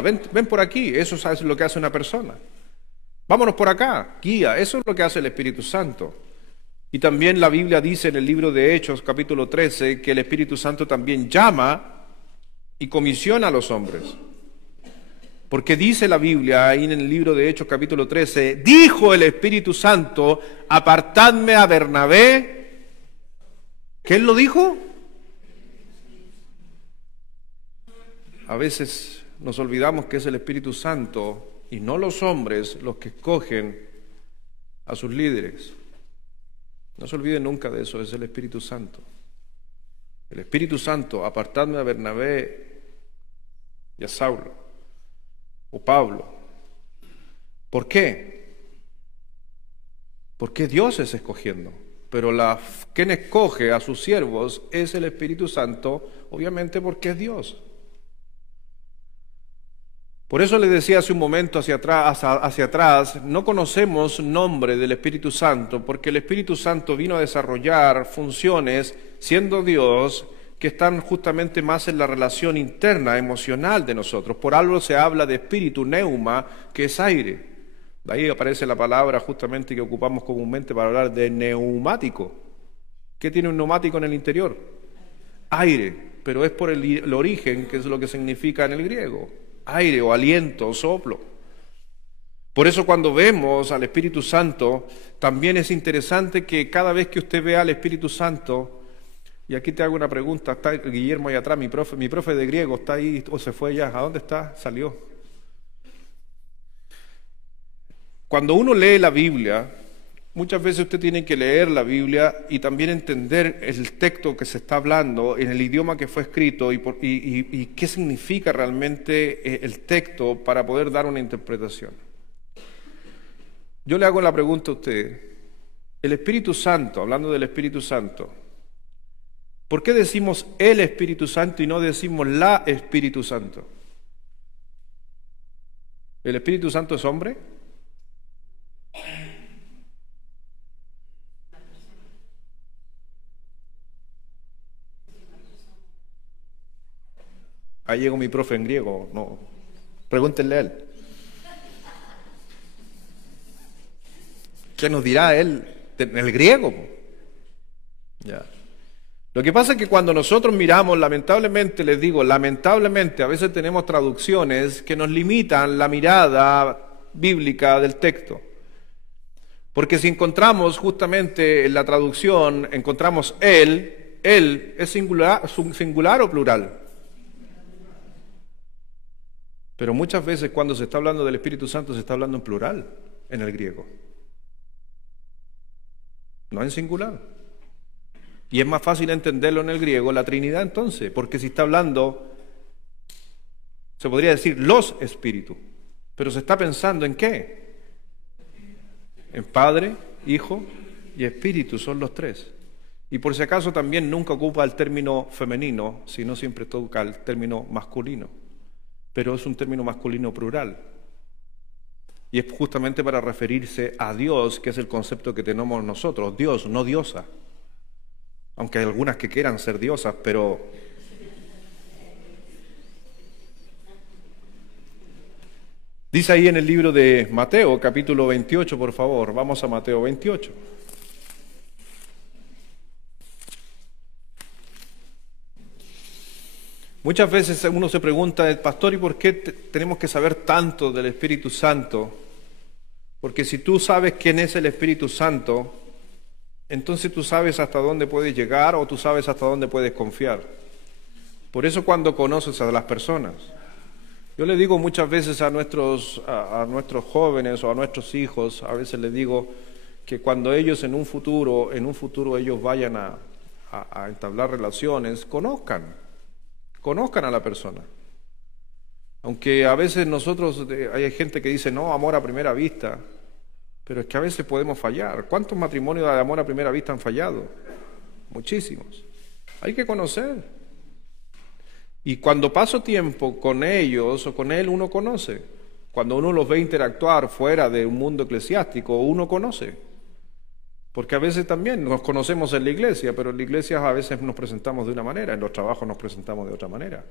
ven por aquí, eso es lo que hace una persona. Vámonos por acá, guía, eso es lo que hace el Espíritu Santo. Y también la Biblia dice en el libro de Hechos, capítulo 13, que el Espíritu Santo también llama y comisiona a los hombres. Porque dice la Biblia ahí en el libro de Hechos, capítulo 13, dijo el Espíritu Santo, apartadme a Bernabé. ¿Quién lo dijo? A veces nos olvidamos que es el Espíritu Santo y no los hombres los que escogen a sus líderes. No se olviden nunca de eso, es el Espíritu Santo. El Espíritu Santo, apartadme a Bernabé y a Saulo, o Pablo. ¿Por qué? Porque Dios es escogiendo, pero quien escoge a sus siervos es el Espíritu Santo, obviamente porque es Dios. Por eso le decía hace un momento hacia atrás, no conocemos nombre del Espíritu Santo, porque el Espíritu Santo vino a desarrollar funciones, siendo Dios, que están justamente más en la relación interna, emocional de nosotros. Por algo se habla de espíritu, neuma, que es aire. De ahí aparece la palabra justamente que ocupamos comúnmente para hablar de neumático. ¿Qué tiene un neumático en el interior? Aire, pero es por el origen, que es lo que significa en el griego. aire o aliento o soplo. Por eso cuando vemos al Espíritu Santo, también es interesante que cada vez que usted vea al Espíritu Santo, y aquí te hago una pregunta, está Guillermo ahí atrás, mi profe de griego, ¿está ahí o se fue ya? ¿A dónde está? Salió. Cuando uno lee la Biblia, muchas veces usted tiene que leer la Biblia y también entender el texto que se está hablando, en el idioma que fue escrito y qué significa realmente el texto para poder dar una interpretación. Yo le hago la pregunta a usted, el Espíritu Santo, hablando del Espíritu Santo, ¿por qué decimos el Espíritu Santo y no decimos la Espíritu Santo? ¿El Espíritu Santo es hombre? Ahí llegó mi profe en griego, no, pregúntenle a él. ¿Qué nos dirá él en el griego? Ya. Lo que pasa es que cuando nosotros miramos, lamentablemente, les digo, lamentablemente, a veces tenemos traducciones que nos limitan la mirada bíblica del texto. Porque si encontramos justamente en la traducción, encontramos él ¿es singular o plural? Pero muchas veces cuando se está hablando del Espíritu Santo se está hablando en plural en el griego. No en singular. Y es más fácil entenderlo en el griego, la Trinidad entonces, porque si está hablando, se podría decir los espíritus, pero se está pensando en ¿qué? En Padre, Hijo y Espíritu, son los tres. Y por si acaso también nunca ocupa el término femenino, sino siempre toca el término masculino, pero es un término masculino plural. Y es justamente para referirse a Dios, que es el concepto que tenemos nosotros, Dios, no diosa. Aunque hay algunas que quieran ser diosas, pero dice ahí en el libro de Mateo, capítulo 28, por favor, vamos a Mateo 28. Muchas veces uno se pregunta, pastor, ¿y por qué tenemos que saber tanto del Espíritu Santo? Porque si tú sabes quién es el Espíritu Santo, entonces tú sabes hasta dónde puedes llegar o tú sabes hasta dónde puedes confiar. Por eso cuando conoces a las personas, yo le digo muchas veces a nuestros jóvenes o a nuestros hijos, a veces les digo que cuando ellos en un futuro ellos vayan a entablar relaciones, conozcan a la persona. Aunque a veces hay gente que dice, no, amor a primera vista, pero es que a veces podemos fallar. ¿Cuántos matrimonios de amor a primera vista han fallado? Muchísimos. Hay que conocer. Y cuando paso tiempo con ellos o con él, uno conoce. Cuando uno los ve interactuar fuera de un mundo eclesiástico, uno conoce. Porque a veces también nos conocemos en la iglesia, pero en la iglesia a veces nos presentamos de una manera, en los trabajos nos presentamos de otra manera.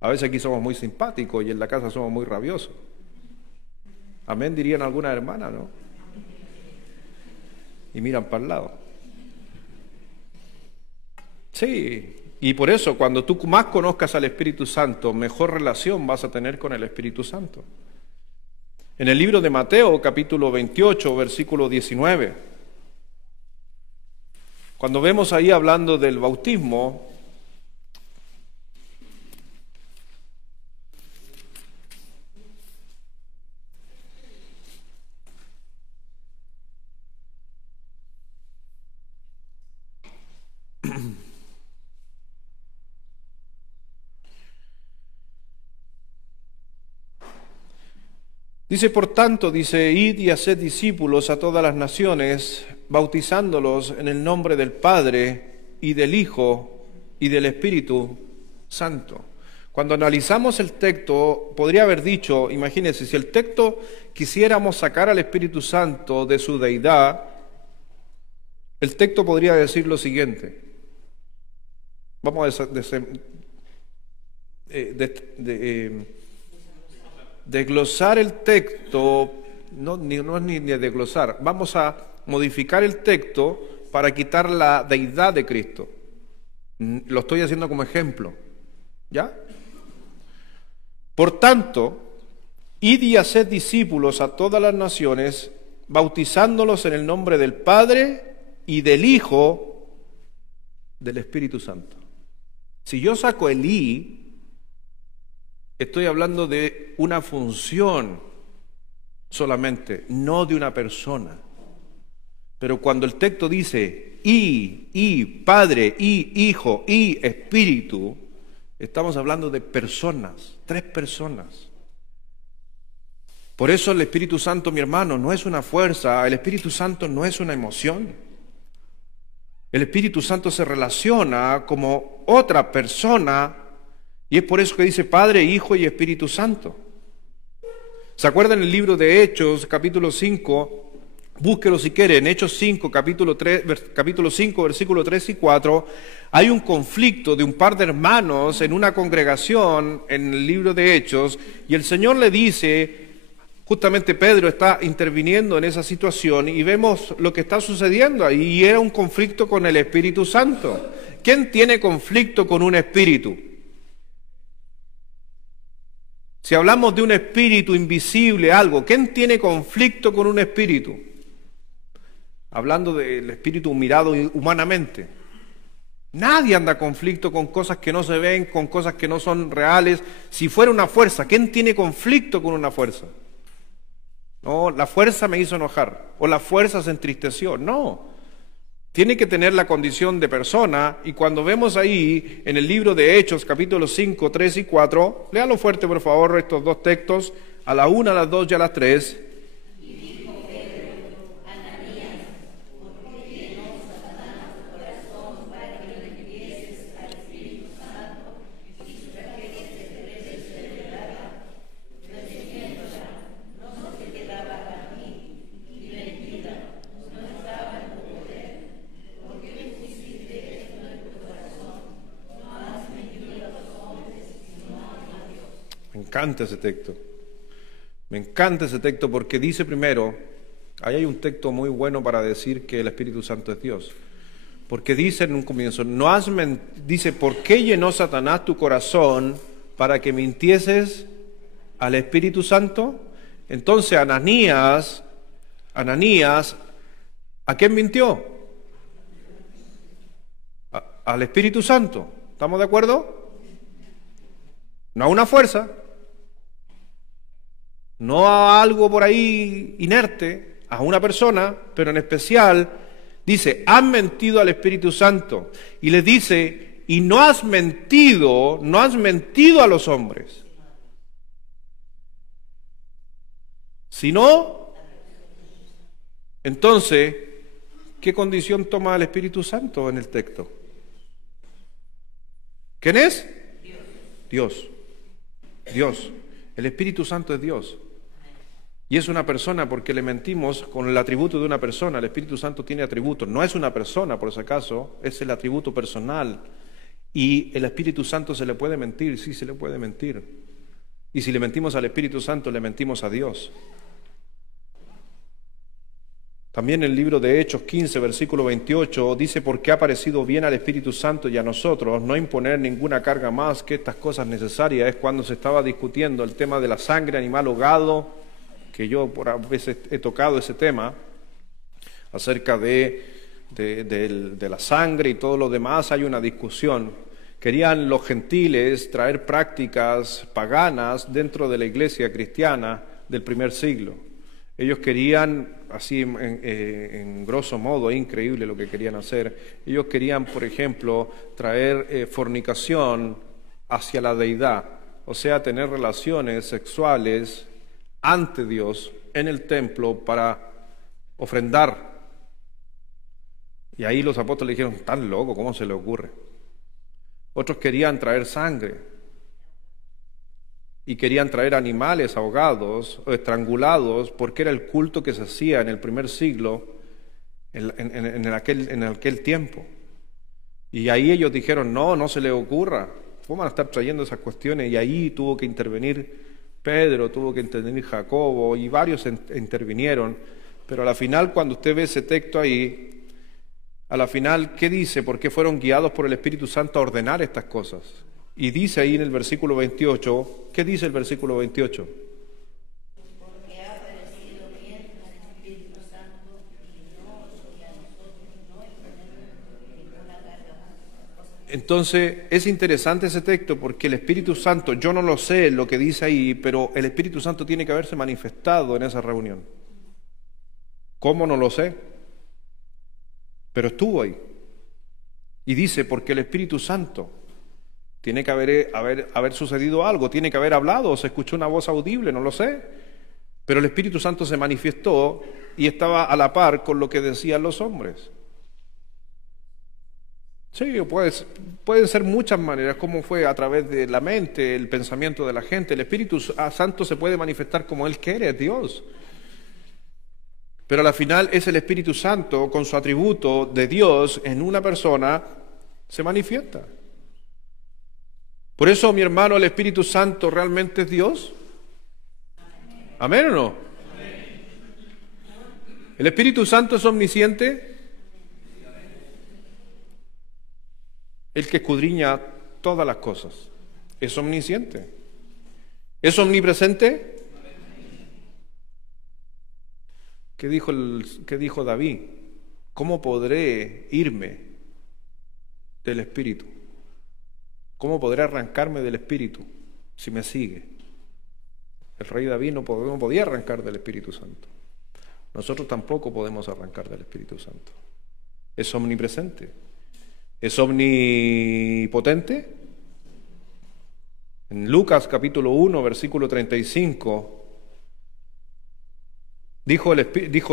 A veces aquí somos muy simpáticos y en la casa somos muy rabiosos. Amén, dirían algunas hermanas, ¿no? Y miran para el lado. Sí, y por eso cuando tú más conozcas al Espíritu Santo, mejor relación vas a tener con el Espíritu Santo. En el libro de Mateo, capítulo 28, versículo 19, cuando vemos ahí hablando del bautismo, dice, por tanto, id y haced discípulos a todas las naciones, bautizándolos en el nombre del Padre y del Hijo y del Espíritu Santo. Cuando analizamos el texto, podría haber dicho, imagínense, si el texto quisiéramos sacar al Espíritu Santo de su deidad, el texto podría decir lo siguiente. Vamos a desglosar el texto, no es ni desglosar, vamos a modificar el texto para quitar la deidad de Cristo. Lo estoy haciendo como ejemplo, ¿ya? Por tanto, id y haced discípulos a todas las naciones, bautizándolos en el nombre del Padre y del Hijo, del Espíritu Santo. Si yo saco el "y", estoy hablando de una función solamente, no de una persona. Pero cuando el texto dice y Padre, y Hijo, y Espíritu, estamos hablando de personas, 3 personas. Por eso el Espíritu Santo, mi hermano, no es una fuerza, el Espíritu Santo no es una emoción. El Espíritu Santo se relaciona como otra persona y es por eso que dice Padre, Hijo y Espíritu Santo. ¿Se acuerdan el libro de Hechos, capítulo 5? Búsquelo si quiere, en Hechos 5, capítulo 5, versículo 3 y 4, hay un conflicto de un par de hermanos en una congregación en el libro de Hechos, y el Señor le dice, justamente Pedro está interviniendo en esa situación, y vemos lo que está sucediendo ahí, y era un conflicto con el Espíritu Santo. ¿Quién tiene conflicto con un espíritu? Si hablamos de un espíritu invisible, algo, ¿quién tiene conflicto con un espíritu? Hablando del espíritu mirado humanamente. Nadie anda a conflicto con cosas que no se ven, con cosas que no son reales. Si fuera una fuerza, ¿quién tiene conflicto con una fuerza? No, la fuerza me hizo enojar, o la fuerza se entristeció. No, tiene que tener la condición de persona, y cuando vemos ahí, en el libro de Hechos, capítulos 5, 3 y 4, léalo fuerte por favor, estos 2 textos, a la 1, a las 2 y a las 3. Me encanta ese texto porque dice primero, ahí hay un texto muy bueno para decir que el Espíritu Santo es Dios, porque dice en un comienzo, dice, ¿por qué llenó Satanás tu corazón para que mintieses al Espíritu Santo? Entonces Ananías, ¿a quién mintió? Al Espíritu Santo, ¿estamos de acuerdo? No a una fuerza, no a algo por ahí inerte, a una persona, pero en especial dice, han mentido al Espíritu Santo. Y les dice, y no has mentido a los hombres, sino, entonces, ¿qué condición toma el Espíritu Santo en el texto? ¿Quién es? Dios. Dios. El Espíritu Santo es Dios. Y es una persona porque le mentimos con el atributo de una persona. El Espíritu Santo tiene atributos. No es una persona, por si acaso, es el atributo personal. Y el Espíritu Santo se le puede mentir, sí se le puede mentir. Y si le mentimos al Espíritu Santo, le mentimos a Dios. También el libro de Hechos 15, versículo 28, dice, porque ha parecido bien al Espíritu Santo y a nosotros no imponer ninguna carga más que estas cosas necesarias. Es cuando se estaba discutiendo el tema de la sangre animal ahogado, que yo por a veces he tocado ese tema, acerca de la sangre y todo lo demás, hay una discusión. Querían los gentiles traer prácticas paganas dentro de la iglesia cristiana del primer siglo. Ellos querían, así en grosso modo, es increíble lo que querían hacer, ellos querían, por ejemplo, traer fornicación hacia la deidad, o sea, tener relaciones sexuales ante Dios en el templo para ofrendar. Y ahí los apóstoles dijeron, tan loco, ¿cómo se le ocurre? Otros querían traer sangre. Y querían traer animales ahogados o estrangulados, porque era el culto que se hacía en el primer siglo, en aquel tiempo. Y ahí ellos dijeron, no se les ocurra, ¿cómo van a estar trayendo esas cuestiones? Y ahí tuvo que intervenir Pedro, tuvo que intervenir Jacobo, y varios intervinieron. Pero a la final, cuando usted ve ese texto ahí, a la final, ¿qué dice? ¿Por qué fueron guiados por el Espíritu Santo a ordenar estas cosas? Y dice ahí en el versículo 28, ¿qué dice el versículo 28? Porque ha parecido bien al Espíritu Santo y no y a nosotros no imponer ninguna carga más. Entonces, es interesante ese texto porque el Espíritu Santo, yo no lo sé lo que dice ahí, pero el Espíritu Santo tiene que haberse manifestado en esa reunión. ¿Cómo? No lo sé. Pero estuvo ahí. Y dice, porque el Espíritu Santo tiene que haber sucedido algo, tiene que haber hablado, o se escuchó una voz audible, no lo sé. Pero el Espíritu Santo se manifestó y estaba a la par con lo que decían los hombres. Sí, pueden ser muchas maneras, como fue a través de la mente, el pensamiento de la gente. El Espíritu Santo se puede manifestar como Él quiere, es Dios. Pero al final es el Espíritu Santo, con su atributo de Dios en una persona, se manifiesta. Por eso, mi hermano, el Espíritu Santo realmente es Dios. ¿Amén o no? ¿El Espíritu Santo es omnisciente? El que escudriña todas las cosas. Es omnisciente. ¿Es omnipresente? ¿Qué dijo David? ¿Cómo podré irme del Espíritu? ¿Cómo podré arrancarme del Espíritu si me sigue? El rey David no podía arrancar del Espíritu Santo. Nosotros tampoco podemos arrancar del Espíritu Santo. Es omnipresente. ¿Es omnipotente? En Lucas capítulo 1, versículo 35, dijo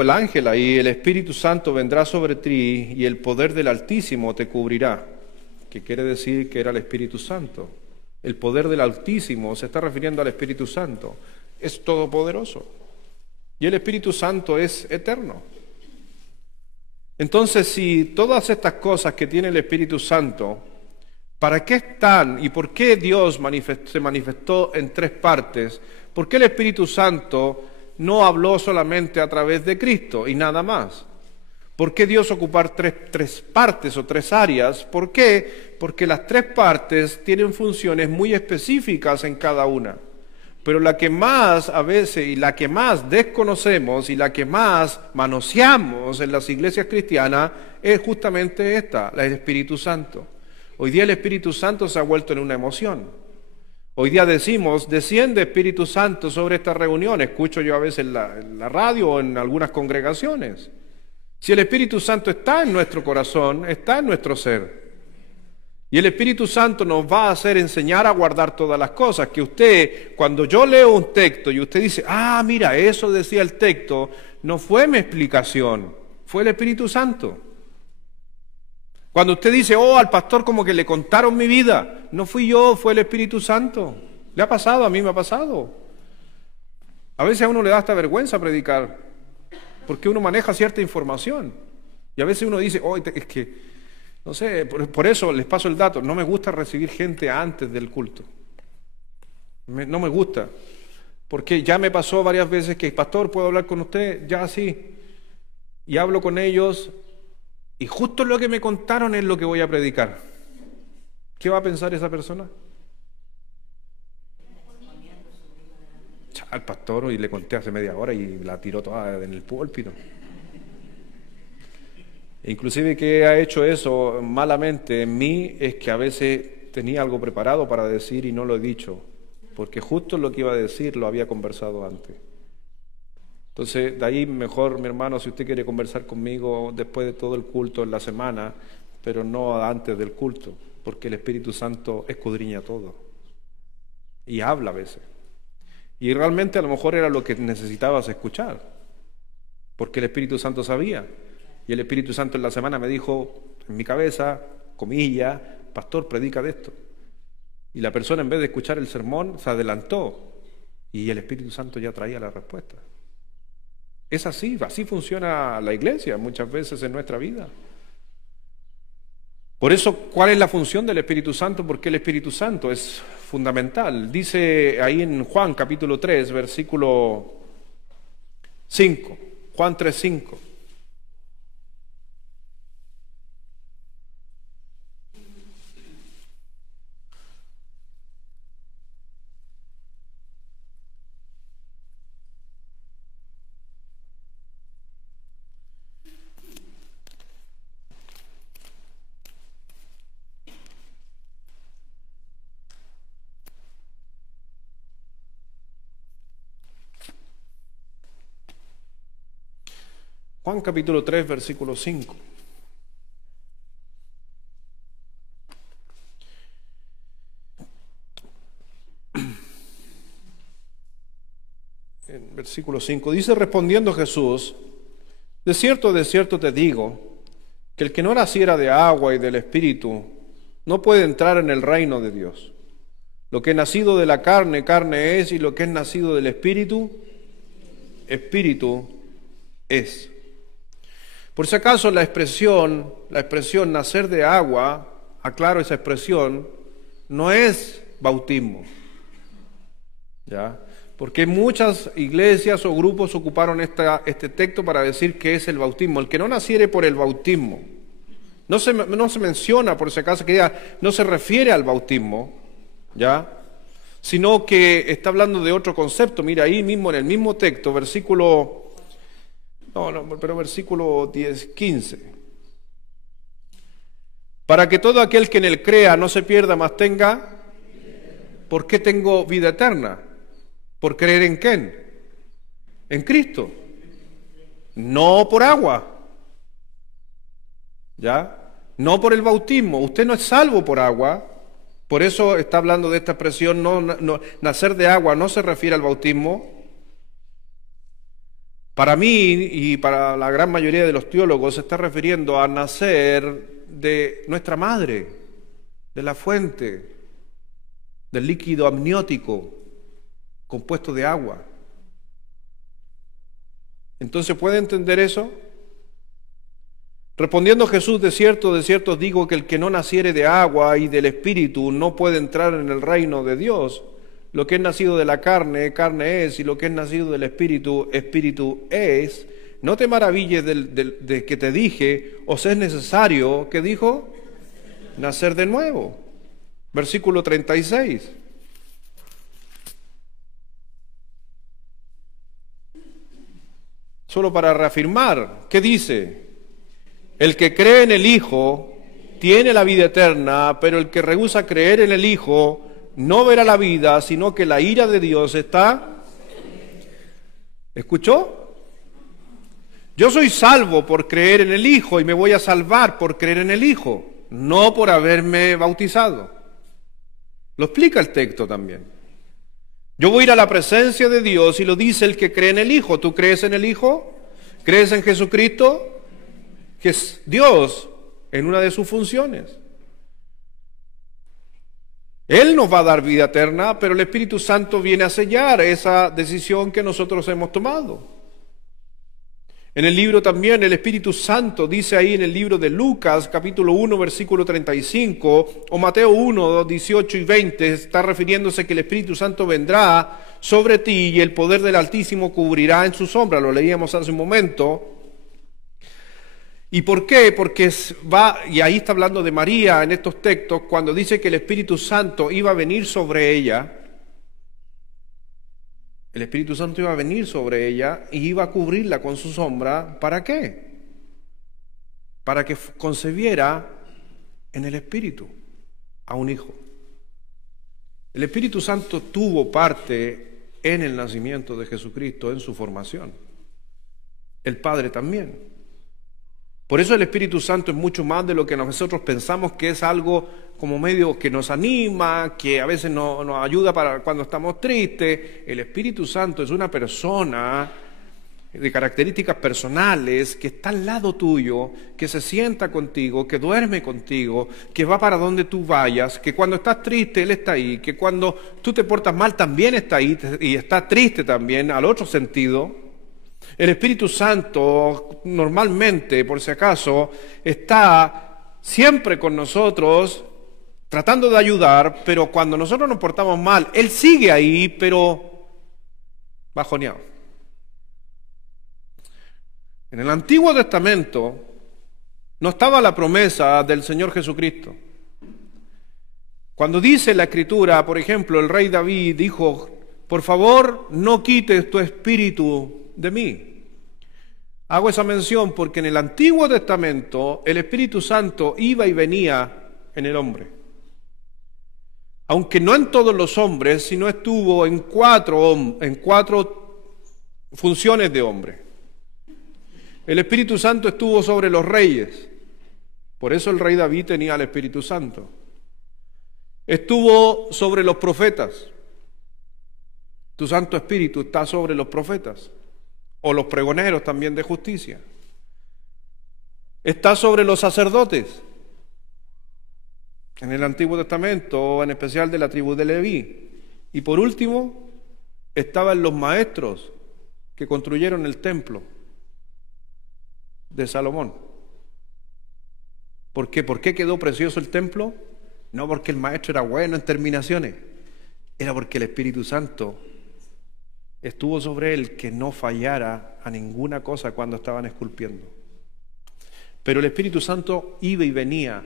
el ángel ahí, el Espíritu Santo vendrá sobre ti y el poder del Altísimo te cubrirá. Que quiere decir que era el Espíritu Santo. El poder del Altísimo se está refiriendo al Espíritu Santo. Es todopoderoso. Y el Espíritu Santo es eterno. Entonces, si todas estas cosas que tiene el Espíritu Santo, ¿para qué están y por qué Dios se manifestó en tres partes? ¿Por qué el Espíritu Santo no habló solamente a través de Cristo y nada más? ¿Por qué Dios ocupar tres partes o tres áreas? ¿Por qué? Porque las tres partes tienen funciones muy específicas en cada una. Pero la que más a veces y la que más desconocemos y la que más manoseamos en las iglesias cristianas es justamente esta, el Espíritu Santo. Hoy día el Espíritu Santo se ha vuelto en una emoción. Hoy día decimos, desciende Espíritu Santo sobre esta reunión. Escucho yo a veces en la radio o en algunas congregaciones. Si el Espíritu Santo está en nuestro corazón, está en nuestro ser. Y el Espíritu Santo nos va a hacer enseñar a guardar todas las cosas. Que usted, cuando yo leo un texto y usted dice, mira, eso decía el texto, no fue mi explicación, fue el Espíritu Santo. Cuando usted dice, al pastor como que le contaron mi vida, no fui yo, fue el Espíritu Santo. ¿Le ha pasado? A mí me ha pasado. A veces a uno le da hasta vergüenza predicar, porque uno maneja cierta información. Y a veces uno dice, es que, no sé, por eso les paso el dato, no me gusta recibir gente antes del culto. No me gusta, porque ya me pasó varias veces que, pastor, ¿puedo hablar con usted? Ya sí. Y hablo con ellos, y justo lo que me contaron es lo que voy a predicar. ¿Qué va a pensar esa persona? Al pastor, y le conté hace media hora y la tiró toda en el púlpito. Inclusive que ha hecho eso malamente en mí es que a veces tenía algo preparado para decir y no lo he dicho, porque justo lo que iba a decir lo había conversado antes. Entonces, de ahí mejor, mi hermano, si usted quiere conversar conmigo después de todo el culto en la semana, pero no antes del culto, porque el Espíritu Santo escudriña todo y habla a veces. Y realmente a lo mejor era lo que necesitabas escuchar, porque el Espíritu Santo sabía. Y el Espíritu Santo en la semana me dijo, en mi cabeza, comillas, pastor, predica de esto. Y la persona, en vez de escuchar el sermón, se adelantó. Y el Espíritu Santo ya traía la respuesta. Es así funciona la iglesia muchas veces en nuestra vida. Por eso, ¿cuál es la función del Espíritu Santo? Porque el Espíritu Santo es fundamental. Dice ahí en Juan capítulo 3, versículo 5, Juan 3, 5. Juan capítulo 3, versículo 5. En versículo 5 dice, respondiendo Jesús, de cierto te digo, que el que no naciera de agua y del Espíritu no puede entrar en el reino de Dios. Lo que es nacido de la carne, carne es, y lo que es nacido del Espíritu, Espíritu es. Por si acaso la expresión nacer de agua, aclaro esa expresión, no es bautismo, ¿ya? Porque muchas iglesias o grupos ocuparon este texto para decir que es el bautismo. El que no naciere por el bautismo. No se menciona, por si acaso, que diga, no se refiere al bautismo, ¿ya? Sino que está hablando de otro concepto. Mira, ahí mismo en el mismo texto, versículo 15. Para que todo aquel que en él crea no se pierda, mas tenga. ¿Por qué tengo vida eterna? ¿Por creer en quién? En Cristo. No por agua. ¿Ya? No por el bautismo. Usted no es salvo por agua. Por eso está hablando de esta expresión, no, nacer de agua no se refiere al bautismo. Para mí y para la gran mayoría de los teólogos se está refiriendo a nacer de nuestra madre, de la fuente, del líquido amniótico compuesto de agua. Entonces, ¿puede entender eso? Respondiendo Jesús, de cierto os digo que el que no naciere de agua y del Espíritu no puede entrar en el reino de Dios. Lo que es nacido de la carne, carne es, y lo que es nacido del Espíritu, Espíritu es. No te maravilles de que te dije, os es necesario, ¿qué dijo? Nacer de nuevo. Versículo 36. Solo para reafirmar, ¿qué dice? El que cree en el Hijo tiene la vida eterna, pero el que rehúsa creer en el Hijo no verá la vida, sino que la ira de Dios está. ¿Escuchó? Yo soy salvo por creer en el Hijo y me voy a salvar por creer en el Hijo, no por haberme bautizado. Lo explica el texto también. Yo voy a ir a la presencia de Dios y lo dice el que cree en el Hijo. ¿Tú crees en el Hijo? ¿Crees en Jesucristo? Que es Dios en una de sus funciones. Él nos va a dar vida eterna, pero el Espíritu Santo viene a sellar esa decisión que nosotros hemos tomado. En el libro también el Espíritu Santo dice ahí en el libro de Lucas, capítulo 1, versículo 35, o Mateo 1, 18 y 20, está refiriéndose que el Espíritu Santo vendrá sobre ti y el poder del Altísimo cubrirá en su sombra. Lo leíamos hace un momento. ¿Y por qué? Porque y ahí está hablando de María en estos textos, cuando dice que el Espíritu Santo iba a venir sobre ella. El Espíritu Santo iba a venir sobre ella y iba a cubrirla con su sombra. ¿Para qué? Para que concebiera en el Espíritu a un hijo. El Espíritu Santo tuvo parte en el nacimiento de Jesucristo, en su formación. El Padre también. Por eso el Espíritu Santo es mucho más de lo que nosotros pensamos que es algo como medio que nos anima, que a veces nos ayuda para cuando estamos tristes. El Espíritu Santo es una persona de características personales que está al lado tuyo, que se sienta contigo, que duerme contigo, que va para donde tú vayas, que cuando estás triste Él está ahí, que cuando tú te portas mal también está ahí y está triste también, al otro sentido. El Espíritu Santo normalmente, por si acaso, está siempre con nosotros tratando de ayudar, pero cuando nosotros nos portamos mal, Él sigue ahí, pero bajoneado. En el Antiguo Testamento no estaba la promesa del Señor Jesucristo. Cuando dice la Escritura, por ejemplo, el rey David dijo, por favor, no quites tu espíritu de mí. Hago esa mención porque en el Antiguo Testamento el Espíritu Santo iba y venía en el hombre. Aunque no en todos los hombres, sino estuvo en cuatro funciones de hombre. El Espíritu Santo estuvo sobre los reyes. Por eso el rey David tenía el Espíritu Santo. Estuvo sobre los profetas. Tu Santo Espíritu está sobre los profetas. O los pregoneros también de justicia. Está sobre los sacerdotes. En el Antiguo Testamento, en especial de la tribu de Leví. Y por último, estaban los maestros que construyeron el templo de Salomón. ¿Por qué? ¿Por qué quedó precioso el templo? No porque el maestro era bueno en terminaciones, era porque el Espíritu Santo estuvo sobre él, que no fallara a ninguna cosa cuando estaban esculpiendo. Pero el Espíritu Santo iba y venía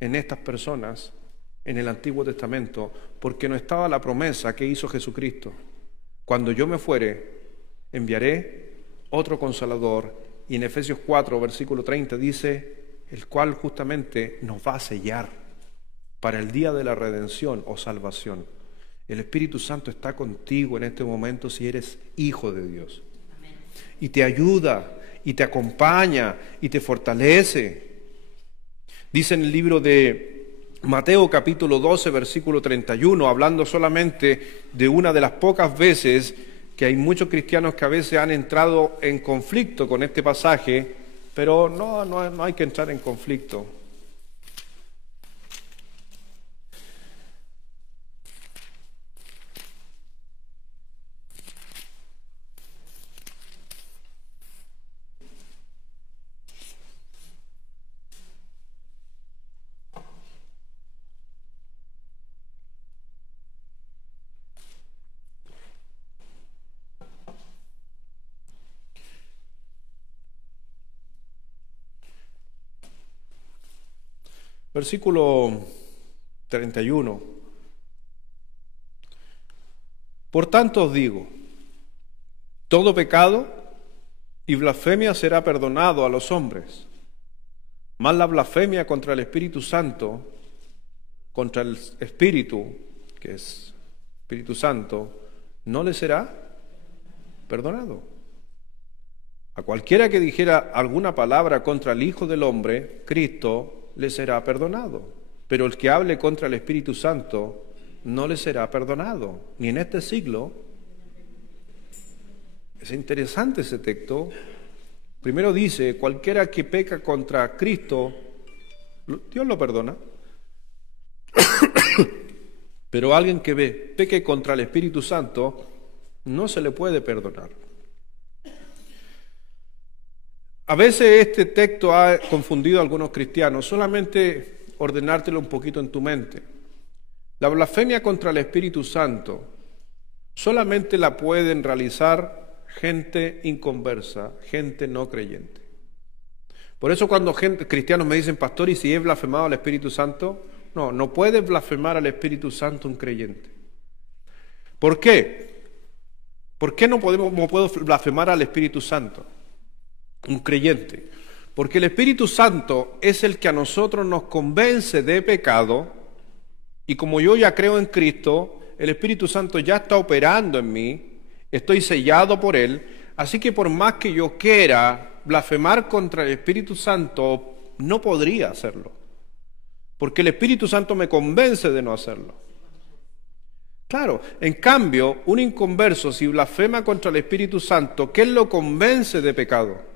en estas personas en el Antiguo Testamento, porque no estaba la promesa que hizo Jesucristo: cuando yo me fuere, enviaré otro Consolador. Y en Efesios 4, versículo 30 dice: el cual justamente nos va a sellar para el día de la redención o salvación. El Espíritu Santo está contigo en este momento si eres hijo de Dios. Amén. Y te ayuda, y te acompaña, y te fortalece. Dice en el libro de Mateo capítulo 12, versículo 31, hablando solamente de una de las pocas veces que hay muchos cristianos que a veces han entrado en conflicto con este pasaje, pero no hay que entrar en conflicto. Versículo 31. Por tanto os digo, todo pecado y blasfemia será perdonado a los hombres, mas la blasfemia contra el Espíritu Santo, contra el Espíritu, que es Espíritu Santo, no le será perdonado. A cualquiera que dijera alguna palabra contra el Hijo del Hombre, Cristo, le será perdonado. Pero el que hable contra el Espíritu Santo no le será perdonado, ni en este siglo. Es interesante ese texto. Primero dice: cualquiera que peca contra Cristo, Dios lo perdona. Pero alguien que peque contra el Espíritu Santo, no se le puede perdonar. A veces este texto ha confundido a algunos cristianos. Solamente ordenártelo un poquito en tu mente. La blasfemia contra el Espíritu Santo solamente la pueden realizar gente inconversa, gente no creyente. Por eso cuando cristianos me dicen: pastor, ¿y si he blasfemado al Espíritu Santo? No puede blasfemar al Espíritu Santo un creyente. ¿Por qué? ¿Por qué no puedo blasfemar al Espíritu Santo un creyente? Porque el Espíritu Santo es el que a nosotros nos convence de pecado, y como yo ya creo en Cristo, el Espíritu Santo ya está operando en mí, estoy sellado por Él, así que por más que yo quiera blasfemar contra el Espíritu Santo, no podría hacerlo, porque el Espíritu Santo me convence de no hacerlo. Claro, en cambio, un inconverso, si blasfema contra el Espíritu Santo, ¿qué lo convence de pecado?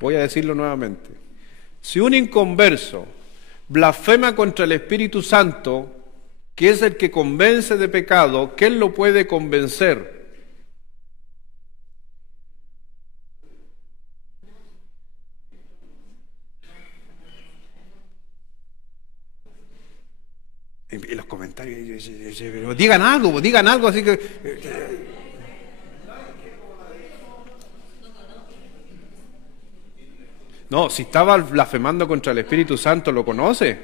Voy a decirlo nuevamente. Si un inconverso blasfema contra el Espíritu Santo, que es el que convence de pecado, ¿qué lo puede convencer? En los comentarios, digan algo, así que... No, si estaba blasfemando contra el Espíritu Santo, ¿lo conoce?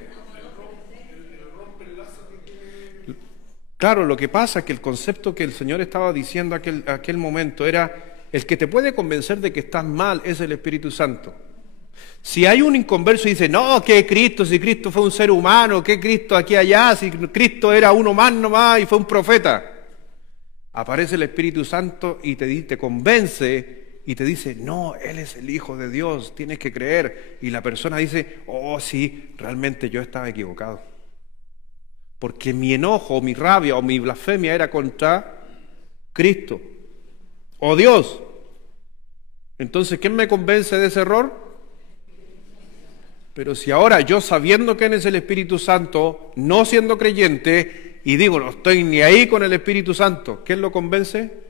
Claro, lo que pasa es que el concepto que el Señor estaba diciendo aquel momento era: el que te puede convencer de que estás mal es el Espíritu Santo. Si hay un inconverso y dice: no, que Cristo, si Cristo fue un ser humano, que Cristo aquí allá, si Cristo era uno más nomás y fue un profeta. Aparece el Espíritu Santo y te convence y te dice, no, Él es el Hijo de Dios, tienes que creer. Y la persona dice, oh sí, realmente yo estaba equivocado. Porque mi enojo, mi rabia o mi blasfemia era contra Cristo o Dios. Entonces, ¿quién me convence de ese error? Pero si ahora yo, sabiendo quién es el Espíritu Santo, no siendo creyente, y digo, no estoy ni ahí con el Espíritu Santo, ¿quién lo convence?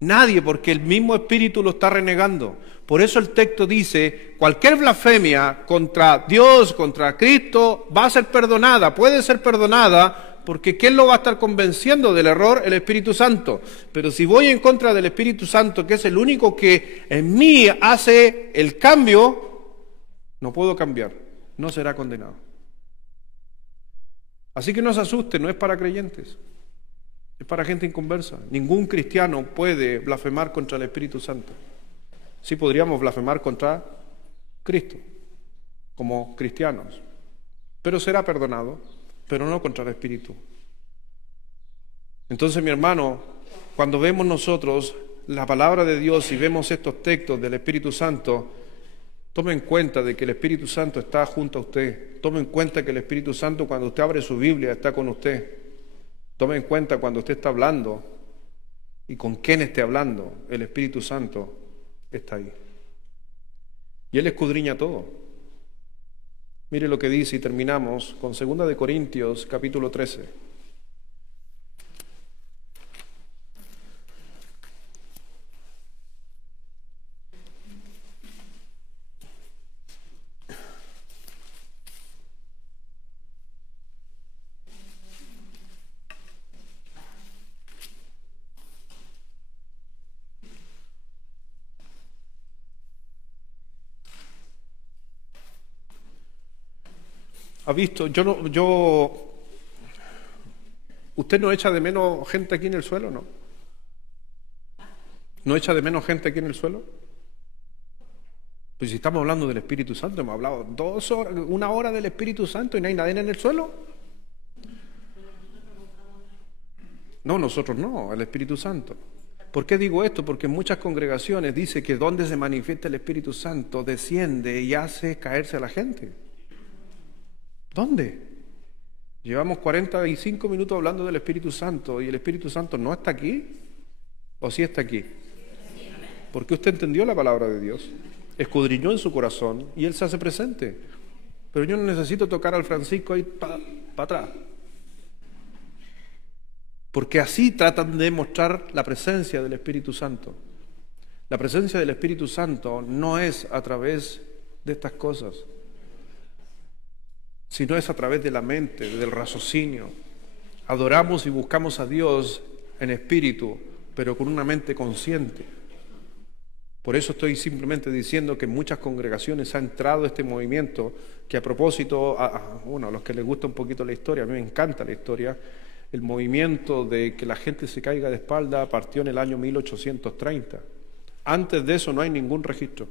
Nadie, porque el mismo Espíritu lo está renegando. Por eso el texto dice, cualquier blasfemia contra Dios, contra Cristo, va a ser perdonada, puede ser perdonada, porque ¿quién lo va a estar convenciendo del error? El Espíritu Santo. Pero si voy en contra del Espíritu Santo, que es el único que en mí hace el cambio, no puedo cambiar, no será condenado. Así que no se asuste, no es para creyentes, es para gente inconversa. Ningún cristiano puede blasfemar contra el Espíritu Santo. Sí podríamos blasfemar contra Cristo, como cristianos, pero será perdonado, pero no contra el Espíritu. Entonces, mi hermano, cuando vemos nosotros la palabra de Dios y vemos estos textos del Espíritu Santo, tome en cuenta de que el Espíritu Santo está junto a usted. Tome en cuenta que el Espíritu Santo, cuando usted abre su Biblia, está con usted. Tome en cuenta cuando usted está hablando y con quién esté hablando, el Espíritu Santo está ahí. Y Él escudriña todo. Mire lo que dice y terminamos con 2 Corintios capítulo 13. ¿Ha visto? ¿Usted no echa de menos gente aquí en el suelo, no? ¿No echa de menos gente aquí en el suelo? Pues si estamos hablando del Espíritu Santo, hemos hablado 2 horas, 1 hora del Espíritu Santo y no hay nadie en el suelo. No, nosotros no, el Espíritu Santo. ¿Por qué digo esto? Porque en muchas congregaciones dice que donde se manifiesta el Espíritu Santo desciende y hace caerse a la gente. ¿Dónde? Llevamos 45 minutos hablando del Espíritu Santo y el Espíritu Santo no está aquí, ¿o sí está aquí? Porque usted entendió la palabra de Dios, escudriñó en su corazón y Él se hace presente. Pero yo no necesito tocar al Francisco ahí para atrás, porque así tratan de mostrar la presencia del Espíritu Santo. La presencia del Espíritu Santo no es a través de estas cosas, sino es a través de la mente, del raciocinio. Adoramos y buscamos a Dios en espíritu, pero con una mente consciente. Por eso estoy simplemente diciendo que en muchas congregaciones ha entrado este movimiento, que a propósito, a los que les gusta un poquito la historia, a mí me encanta la historia, el movimiento de que la gente se caiga de espalda partió en el año 1830. Antes de eso no hay ningún registro.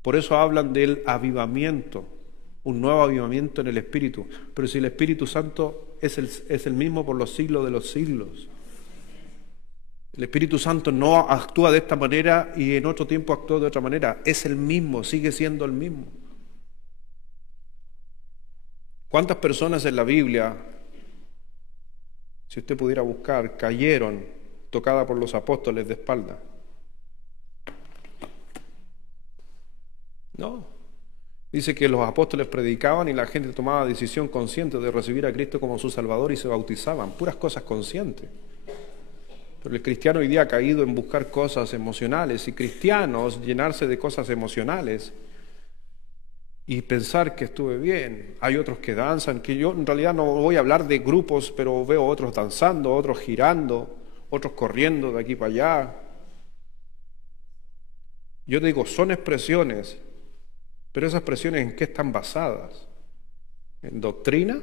Por eso hablan del avivamiento, un nuevo avivamiento en el Espíritu. Pero si el Espíritu Santo es el mismo por los siglos de los siglos. El Espíritu Santo no actúa de esta manera y en otro tiempo actuó de otra manera. Es el mismo, sigue siendo el mismo. ¿Cuántas personas en la Biblia, si usted pudiera buscar, cayeron tocadas por los apóstoles de espalda? No. Dice que los apóstoles predicaban y la gente tomaba decisión consciente de recibir a Cristo como su Salvador y se bautizaban. Puras cosas conscientes. Pero el cristiano hoy día ha caído en buscar cosas emocionales y cristianos llenarse de cosas emocionales y pensar que estuve bien. Hay otros que danzan, que yo en realidad no voy a hablar de grupos, pero veo otros danzando, otros girando, otros corriendo de aquí para allá. Yo digo, son expresiones. Pero esas expresiones, ¿en qué están basadas? ¿En doctrina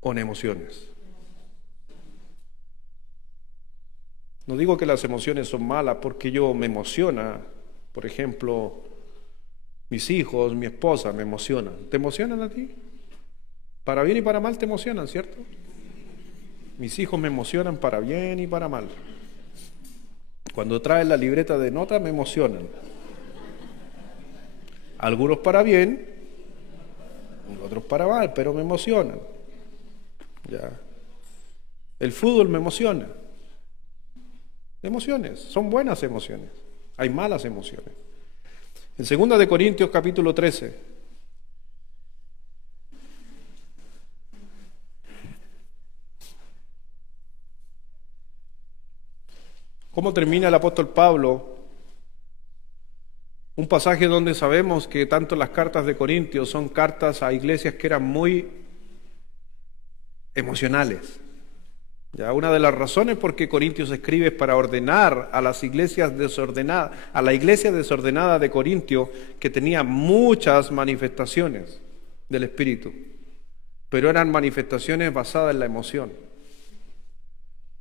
o en emociones? No digo que las emociones son malas porque yo me emociona. Por ejemplo, mis hijos, mi esposa me emocionan. ¿Te emocionan a ti? Para bien y para mal te emocionan, ¿cierto? Mis hijos me emocionan para bien y para mal. Cuando traen la libreta de notas me emocionan. Algunos para bien, otros para mal, pero me emocionan. Ya. El fútbol me emociona. Emociones, son buenas emociones. Hay malas emociones. En 2 de Corintios capítulo 13. ¿Cómo termina el apóstol Pablo? Un pasaje donde sabemos que tanto las cartas de Corintios son cartas a iglesias que eran muy emocionales. Ya, una de las razones por qué Corintios escribe es para ordenar a las iglesias desordenadas, a la iglesia desordenada de Corintio, que tenía muchas manifestaciones del Espíritu, pero eran manifestaciones basadas en la emoción.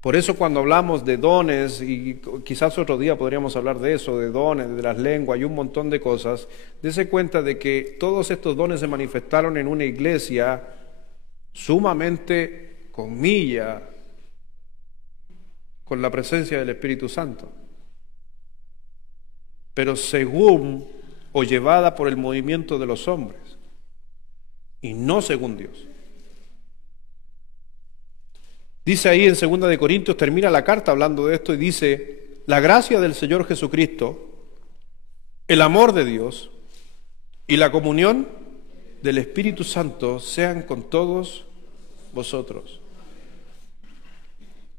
Por eso cuando hablamos de dones, y quizás otro día podríamos hablar de eso, de dones, de las lenguas y un montón de cosas, dése cuenta de que todos estos dones se manifestaron en una iglesia sumamente, comilla, con la presencia del Espíritu Santo, pero según o llevada por el movimiento de los hombres, y no según Dios. Dice ahí en 2 de Corintios, termina la carta hablando de esto y dice: la gracia del Señor Jesucristo, el amor de Dios y la comunión del Espíritu Santo sean con todos vosotros.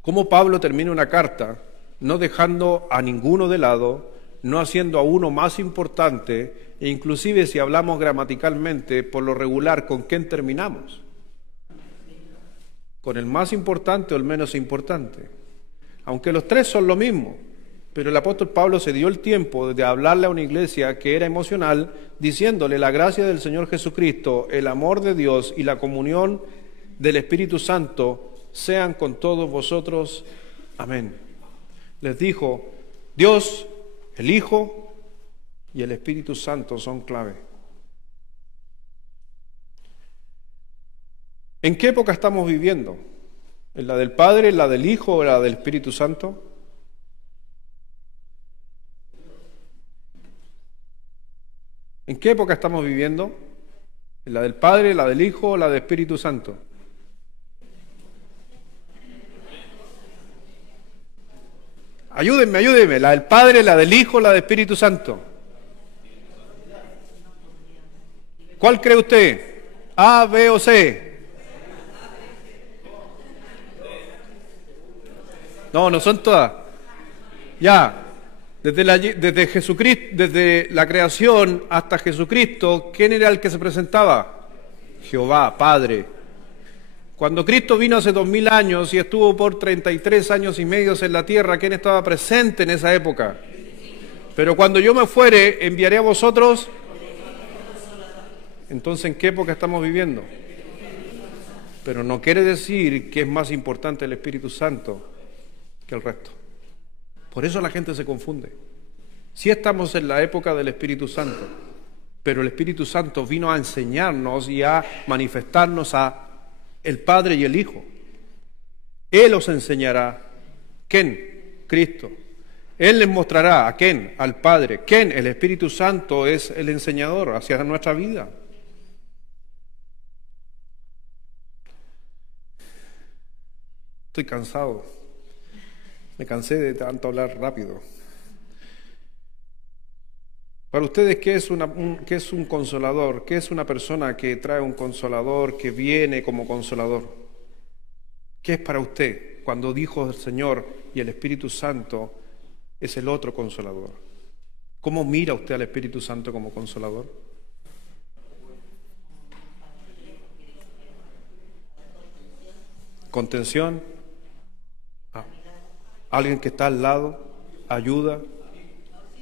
Como Pablo termina una carta no dejando a ninguno de lado, no haciendo a uno más importante, e inclusive si hablamos gramaticalmente, por lo regular, ¿con quién terminamos? Con el más importante o el menos importante, aunque los tres son lo mismo, pero el apóstol Pablo se dio el tiempo de hablarle a una iglesia que era emocional, diciéndole: la gracia del Señor Jesucristo, el amor de Dios y la comunión del Espíritu Santo sean con todos vosotros. Amén. Les dijo: Dios, el Hijo y el Espíritu Santo son clave. ¿En qué época estamos viviendo? ¿En la del Padre, en la del Hijo o en la del Espíritu Santo? ¿En qué época estamos viviendo? ¿En la del Padre, la del Hijo o la del Espíritu Santo? Ayúdenme. ¿La del Padre, la del Hijo o la del Espíritu Santo? ¿Cuál cree usted? ¿A, B o C? No son todas. Ya, desde Jesucristo, desde la creación hasta Jesucristo, ¿quién era el que se presentaba? Jehová, Padre. Cuando Cristo vino hace 2000 años y estuvo por 33 años y medio en la tierra, ¿quién estaba presente en esa época? Pero cuando yo me fuere, enviaré a vosotros. Entonces, ¿en qué época estamos viviendo? Pero no quiere decir que es más importante el Espíritu Santo que el resto. Por eso la gente se confunde. Sí estamos en la época del Espíritu Santo, pero el Espíritu Santo vino a enseñarnos y a manifestarnos a el Padre y el Hijo. Él os enseñará. ¿Quién? Cristo. Él les mostrará. ¿A quién? Al Padre. ¿Quién? El Espíritu Santo es el enseñador hacia nuestra vida. Estoy cansado. Me cansé de tanto hablar rápido. Para ustedes, ¿qué es un consolador? ¿Qué es una persona que trae un consolador, que viene como consolador? ¿Qué es para usted cuando dijo el Señor y el Espíritu Santo es el otro consolador? ¿Cómo mira usted al Espíritu Santo como consolador? Contención. Alguien que está al lado, ayuda,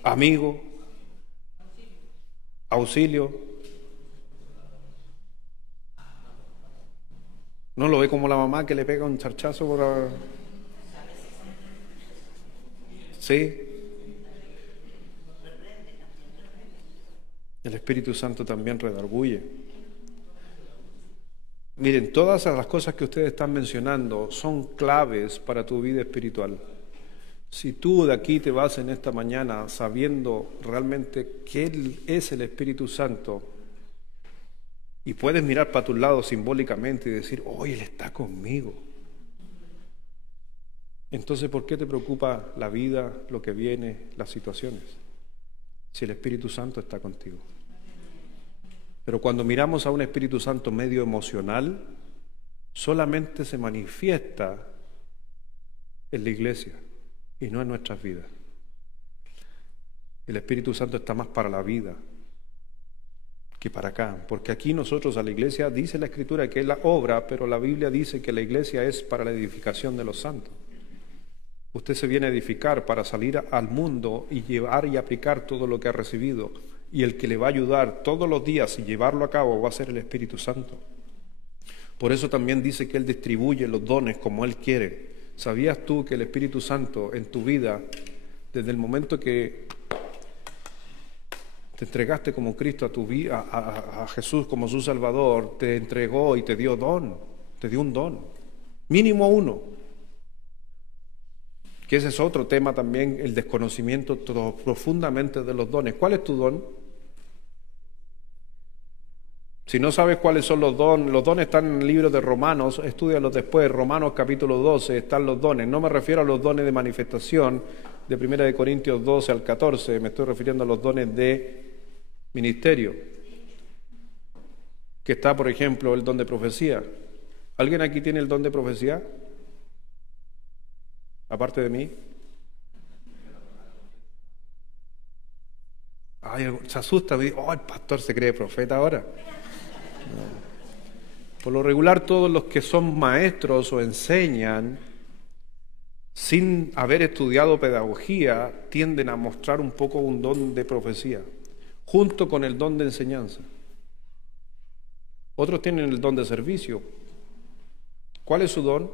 amigo, auxilio. ¿No lo ve como la mamá que le pega un charchazo por... Sí. El Espíritu Santo también redarguye. Miren, todas las cosas que ustedes están mencionando son claves para tu vida espiritual. Si tú de aquí te vas en esta mañana sabiendo realmente que Él es el Espíritu Santo y puedes mirar para tu lado simbólicamente y decir, oh, Él está conmigo. Entonces, ¿por qué te preocupa la vida, lo que viene, las situaciones? Si el Espíritu Santo está contigo. Pero cuando miramos a un Espíritu Santo medio emocional, solamente se manifiesta en la iglesia y no en nuestras vidas. El Espíritu Santo está más para la vida que para acá, porque aquí nosotros a la iglesia dice la Escritura que es la obra, pero la Biblia dice que la iglesia es para la edificación de los santos. Usted se viene a edificar para salir al mundo y llevar y aplicar todo lo que ha recibido. Y el que le va a ayudar todos los días y llevarlo a cabo va a ser el Espíritu Santo. Por eso también dice que Él distribuye los dones como Él quiere. ¿Sabías tú que el Espíritu Santo en tu vida, desde el momento que te entregaste como Cristo a tu vida, a Jesús como su Salvador, te entregó y te dio don, te dio un don, mínimo uno? Que ese es otro tema también, el desconocimiento profundamente de los dones. ¿Cuál es tu don? Si no sabes cuáles son los dones están en el libro de Romanos, estúdialos después, Romanos capítulo 12, están los dones. No me refiero a los dones de manifestación de 1 Corintios 12 al 14, me estoy refiriendo a los dones de ministerio. Que está, por ejemplo, el don de profecía. ¿Alguien aquí tiene el don de profecía? Aparte de mí. Ay, se asusta, me dice, oh, el pastor se cree profeta ahora. No. Por lo regular, todos los que son maestros o enseñan sin haber estudiado pedagogía tienden a mostrar un poco un don de profecía, junto con el don de enseñanza. Otros tienen el don de servicio. ¿Cuál es su don?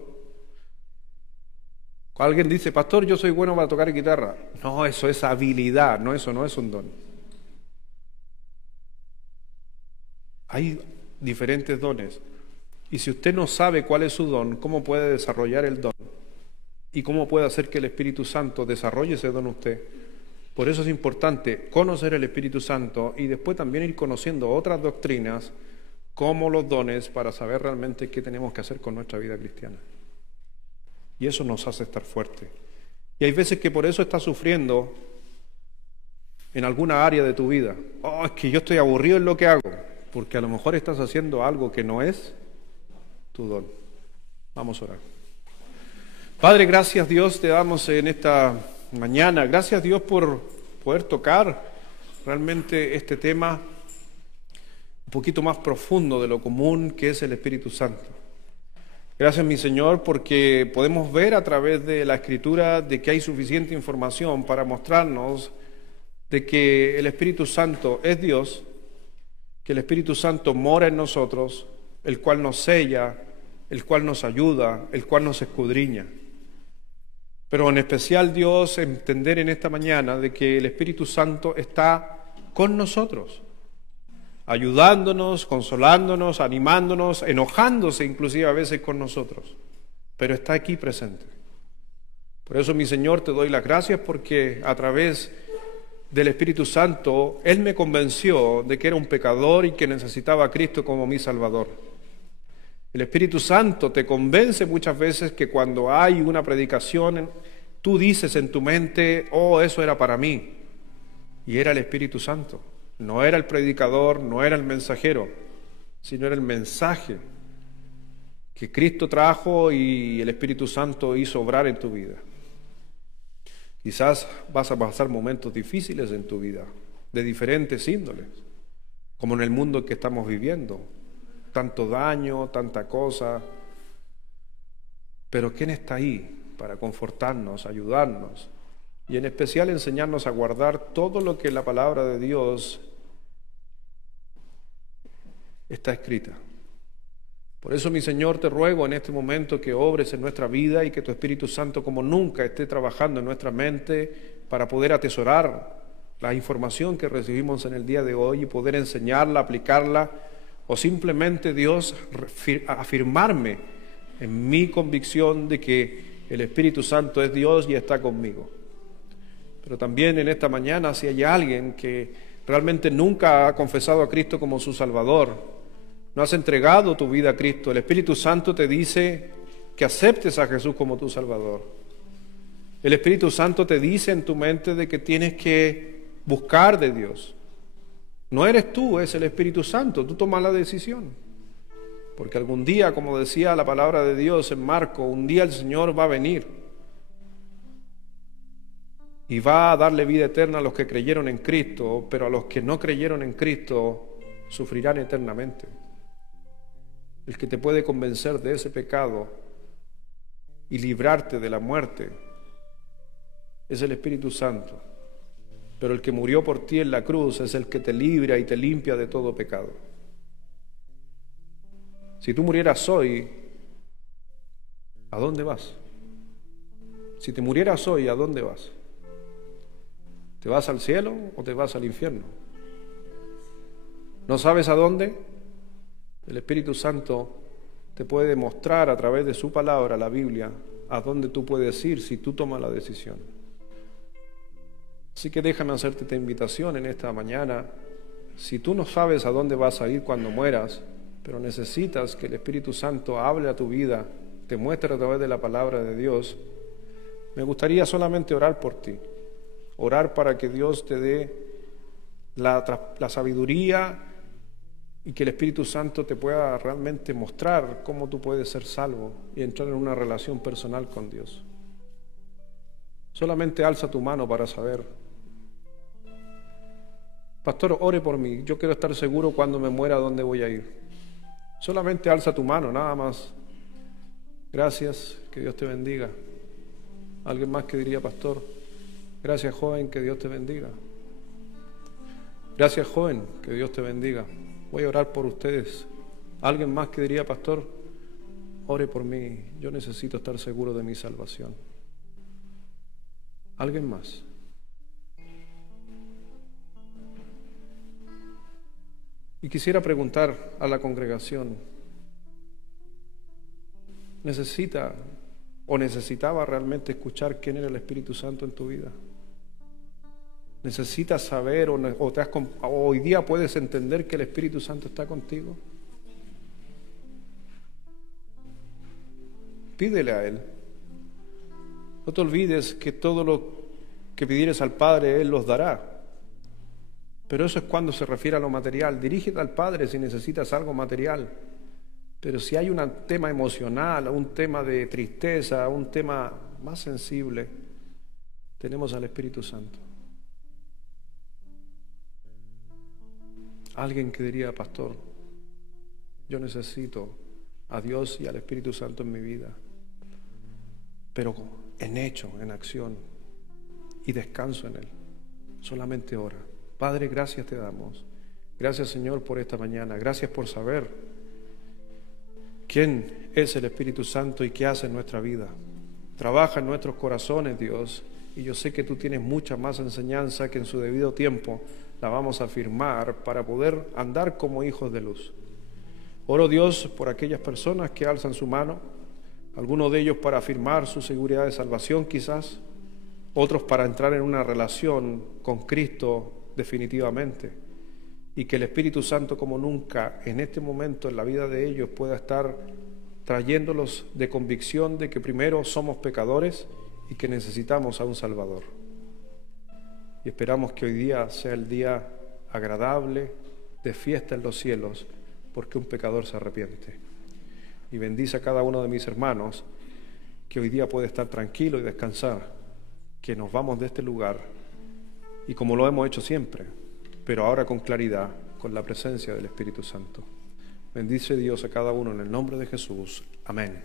Alguien dice, pastor, yo soy bueno para tocar guitarra. No, eso es habilidad, no, eso no es un don. Hay diferentes dones. Y si usted no sabe cuál es su don, ¿cómo puede desarrollar el don? ¿Y cómo puede hacer que el Espíritu Santo desarrolle ese don en usted? Por eso es importante conocer el Espíritu Santo y después también ir conociendo otras doctrinas como los dones para saber realmente qué tenemos que hacer con nuestra vida cristiana. Y eso nos hace estar fuertes. Y hay veces que por eso estás sufriendo en alguna área de tu vida. Oh, es que yo estoy aburrido en lo que hago. Porque a lo mejor estás haciendo algo que no es tu don. Vamos a orar. Padre, gracias Dios, te damos en esta mañana. Gracias Dios por poder tocar realmente este tema un poquito más profundo de lo común que es el Espíritu Santo. Gracias, mi Señor, porque podemos ver a través de la Escritura de que hay suficiente información para mostrarnos de que el Espíritu Santo es Dios, que el Espíritu Santo mora en nosotros, el cual nos sella, el cual nos ayuda, el cual nos escudriña. Pero en especial, Dios, entender en esta mañana de que el Espíritu Santo está con nosotros, ayudándonos, consolándonos, animándonos, enojándose inclusive a veces con nosotros, pero está aquí presente. Por eso, mi Señor, te doy las gracias porque a través del Espíritu Santo, Él me convenció de que era un pecador y que necesitaba a Cristo como mi Salvador. El Espíritu Santo te convence muchas veces que cuando hay una predicación, tú dices en tu mente, oh, eso era para mí. Y era el Espíritu Santo. No era el predicador, no era el mensajero, sino era el mensaje que Cristo trajo y el Espíritu Santo hizo obrar en tu vida. Quizás vas a pasar momentos difíciles en tu vida, de diferentes índoles, como en el mundo en que estamos viviendo. Tanto daño, tanta cosa. Pero ¿quién está ahí para confortarnos, ayudarnos? Y en especial enseñarnos a guardar todo lo que la palabra de Dios está escrita. Por eso, mi Señor, te ruego en este momento que obres en nuestra vida y que tu Espíritu Santo como nunca esté trabajando en nuestra mente para poder atesorar la información que recibimos en el día de hoy y poder enseñarla, aplicarla, o simplemente Dios afirmarme en mi convicción de que el Espíritu Santo es Dios y está conmigo. Pero también en esta mañana, si hay alguien que realmente nunca ha confesado a Cristo como su Salvador, no has entregado tu vida a Cristo, el Espíritu Santo te dice que aceptes a Jesús como tu Salvador. El Espíritu Santo te dice en tu mente de que tienes que buscar de Dios. No eres tú, es el Espíritu Santo, tú tomas la decisión. Porque algún día, como decía la palabra de Dios en Marcos, un día el Señor va a venir y va a darle vida eterna a los que creyeron en Cristo, pero a los que no creyeron en Cristo sufrirán eternamente. El que te puede convencer de ese pecado y librarte de la muerte es el Espíritu Santo. Pero el que murió por ti en la cruz es el que te libra y te limpia de todo pecado. Si tú murieras hoy, ¿a dónde vas? Si te murieras hoy, ¿a dónde vas? ¿Te vas al cielo o te vas al infierno? ¿No sabes a dónde? El Espíritu Santo te puede demostrar a través de su palabra, la Biblia, a dónde tú puedes ir si tú tomas la decisión. Así que déjame hacerte esta invitación en esta mañana. Si tú no sabes a dónde vas a ir cuando mueras, pero necesitas que el Espíritu Santo hable a tu vida, te muestre a través de la palabra de Dios, me gustaría solamente orar por ti. Orar para que Dios te dé la sabiduría y que el Espíritu Santo te pueda realmente mostrar cómo tú puedes ser salvo y entrar en una relación personal con Dios. Solamente alza tu mano para saber. Pastor, ore por mí. Yo quiero estar seguro cuando me muera a dónde voy a ir. Solamente alza tu mano, nada más. Gracias, que Dios te bendiga. ¿Alguien más que diría, pastor? Gracias, joven, que Dios te bendiga. Gracias, joven, que Dios te bendiga. Voy a orar por ustedes. ¿Alguien más que diría, pastor? Ore por mí, yo necesito estar seguro de mi salvación. ¿Alguien más? Y quisiera preguntar a la congregación, ¿necesita o necesitaba realmente escuchar quién era el Espíritu Santo en tu vida? ¿Necesitas saber o hoy día puedes entender que el Espíritu Santo está contigo? Pídele a Él. No te olvides que todo lo que pidieres al Padre, Él los dará. Pero eso es cuando se refiere a lo material. Dirígete al Padre si necesitas algo material. Pero si hay un tema emocional, un tema de tristeza, un tema más sensible, tenemos al Espíritu Santo. Alguien que diría, pastor, yo necesito a Dios y al Espíritu Santo en mi vida, pero en hecho, en acción, y descanso en Él. Solamente ora. Padre, gracias te damos. Gracias, Señor, por esta mañana. Gracias por saber quién es el Espíritu Santo y qué hace en nuestra vida. Trabaja en nuestros corazones, Dios, y yo sé que tú tienes mucha más enseñanza que en su debido tiempo la vamos a afirmar para poder andar como hijos de luz. Oro, Dios, por aquellas personas que alzan su mano, algunos de ellos para afirmar su seguridad de salvación quizás, otros para entrar en una relación con Cristo definitivamente, y que el Espíritu Santo como nunca en este momento en la vida de ellos pueda estar trayéndolos de convicción de que primero somos pecadores y que necesitamos a un Salvador. Y esperamos que hoy día sea el día agradable de fiesta en los cielos, porque un pecador se arrepiente. Y bendice a cada uno de mis hermanos que hoy día puede estar tranquilo y descansar, que nos vamos de este lugar, y como lo hemos hecho siempre, pero ahora con claridad, con la presencia del Espíritu Santo. Bendice Dios a cada uno en el nombre de Jesús. Amén.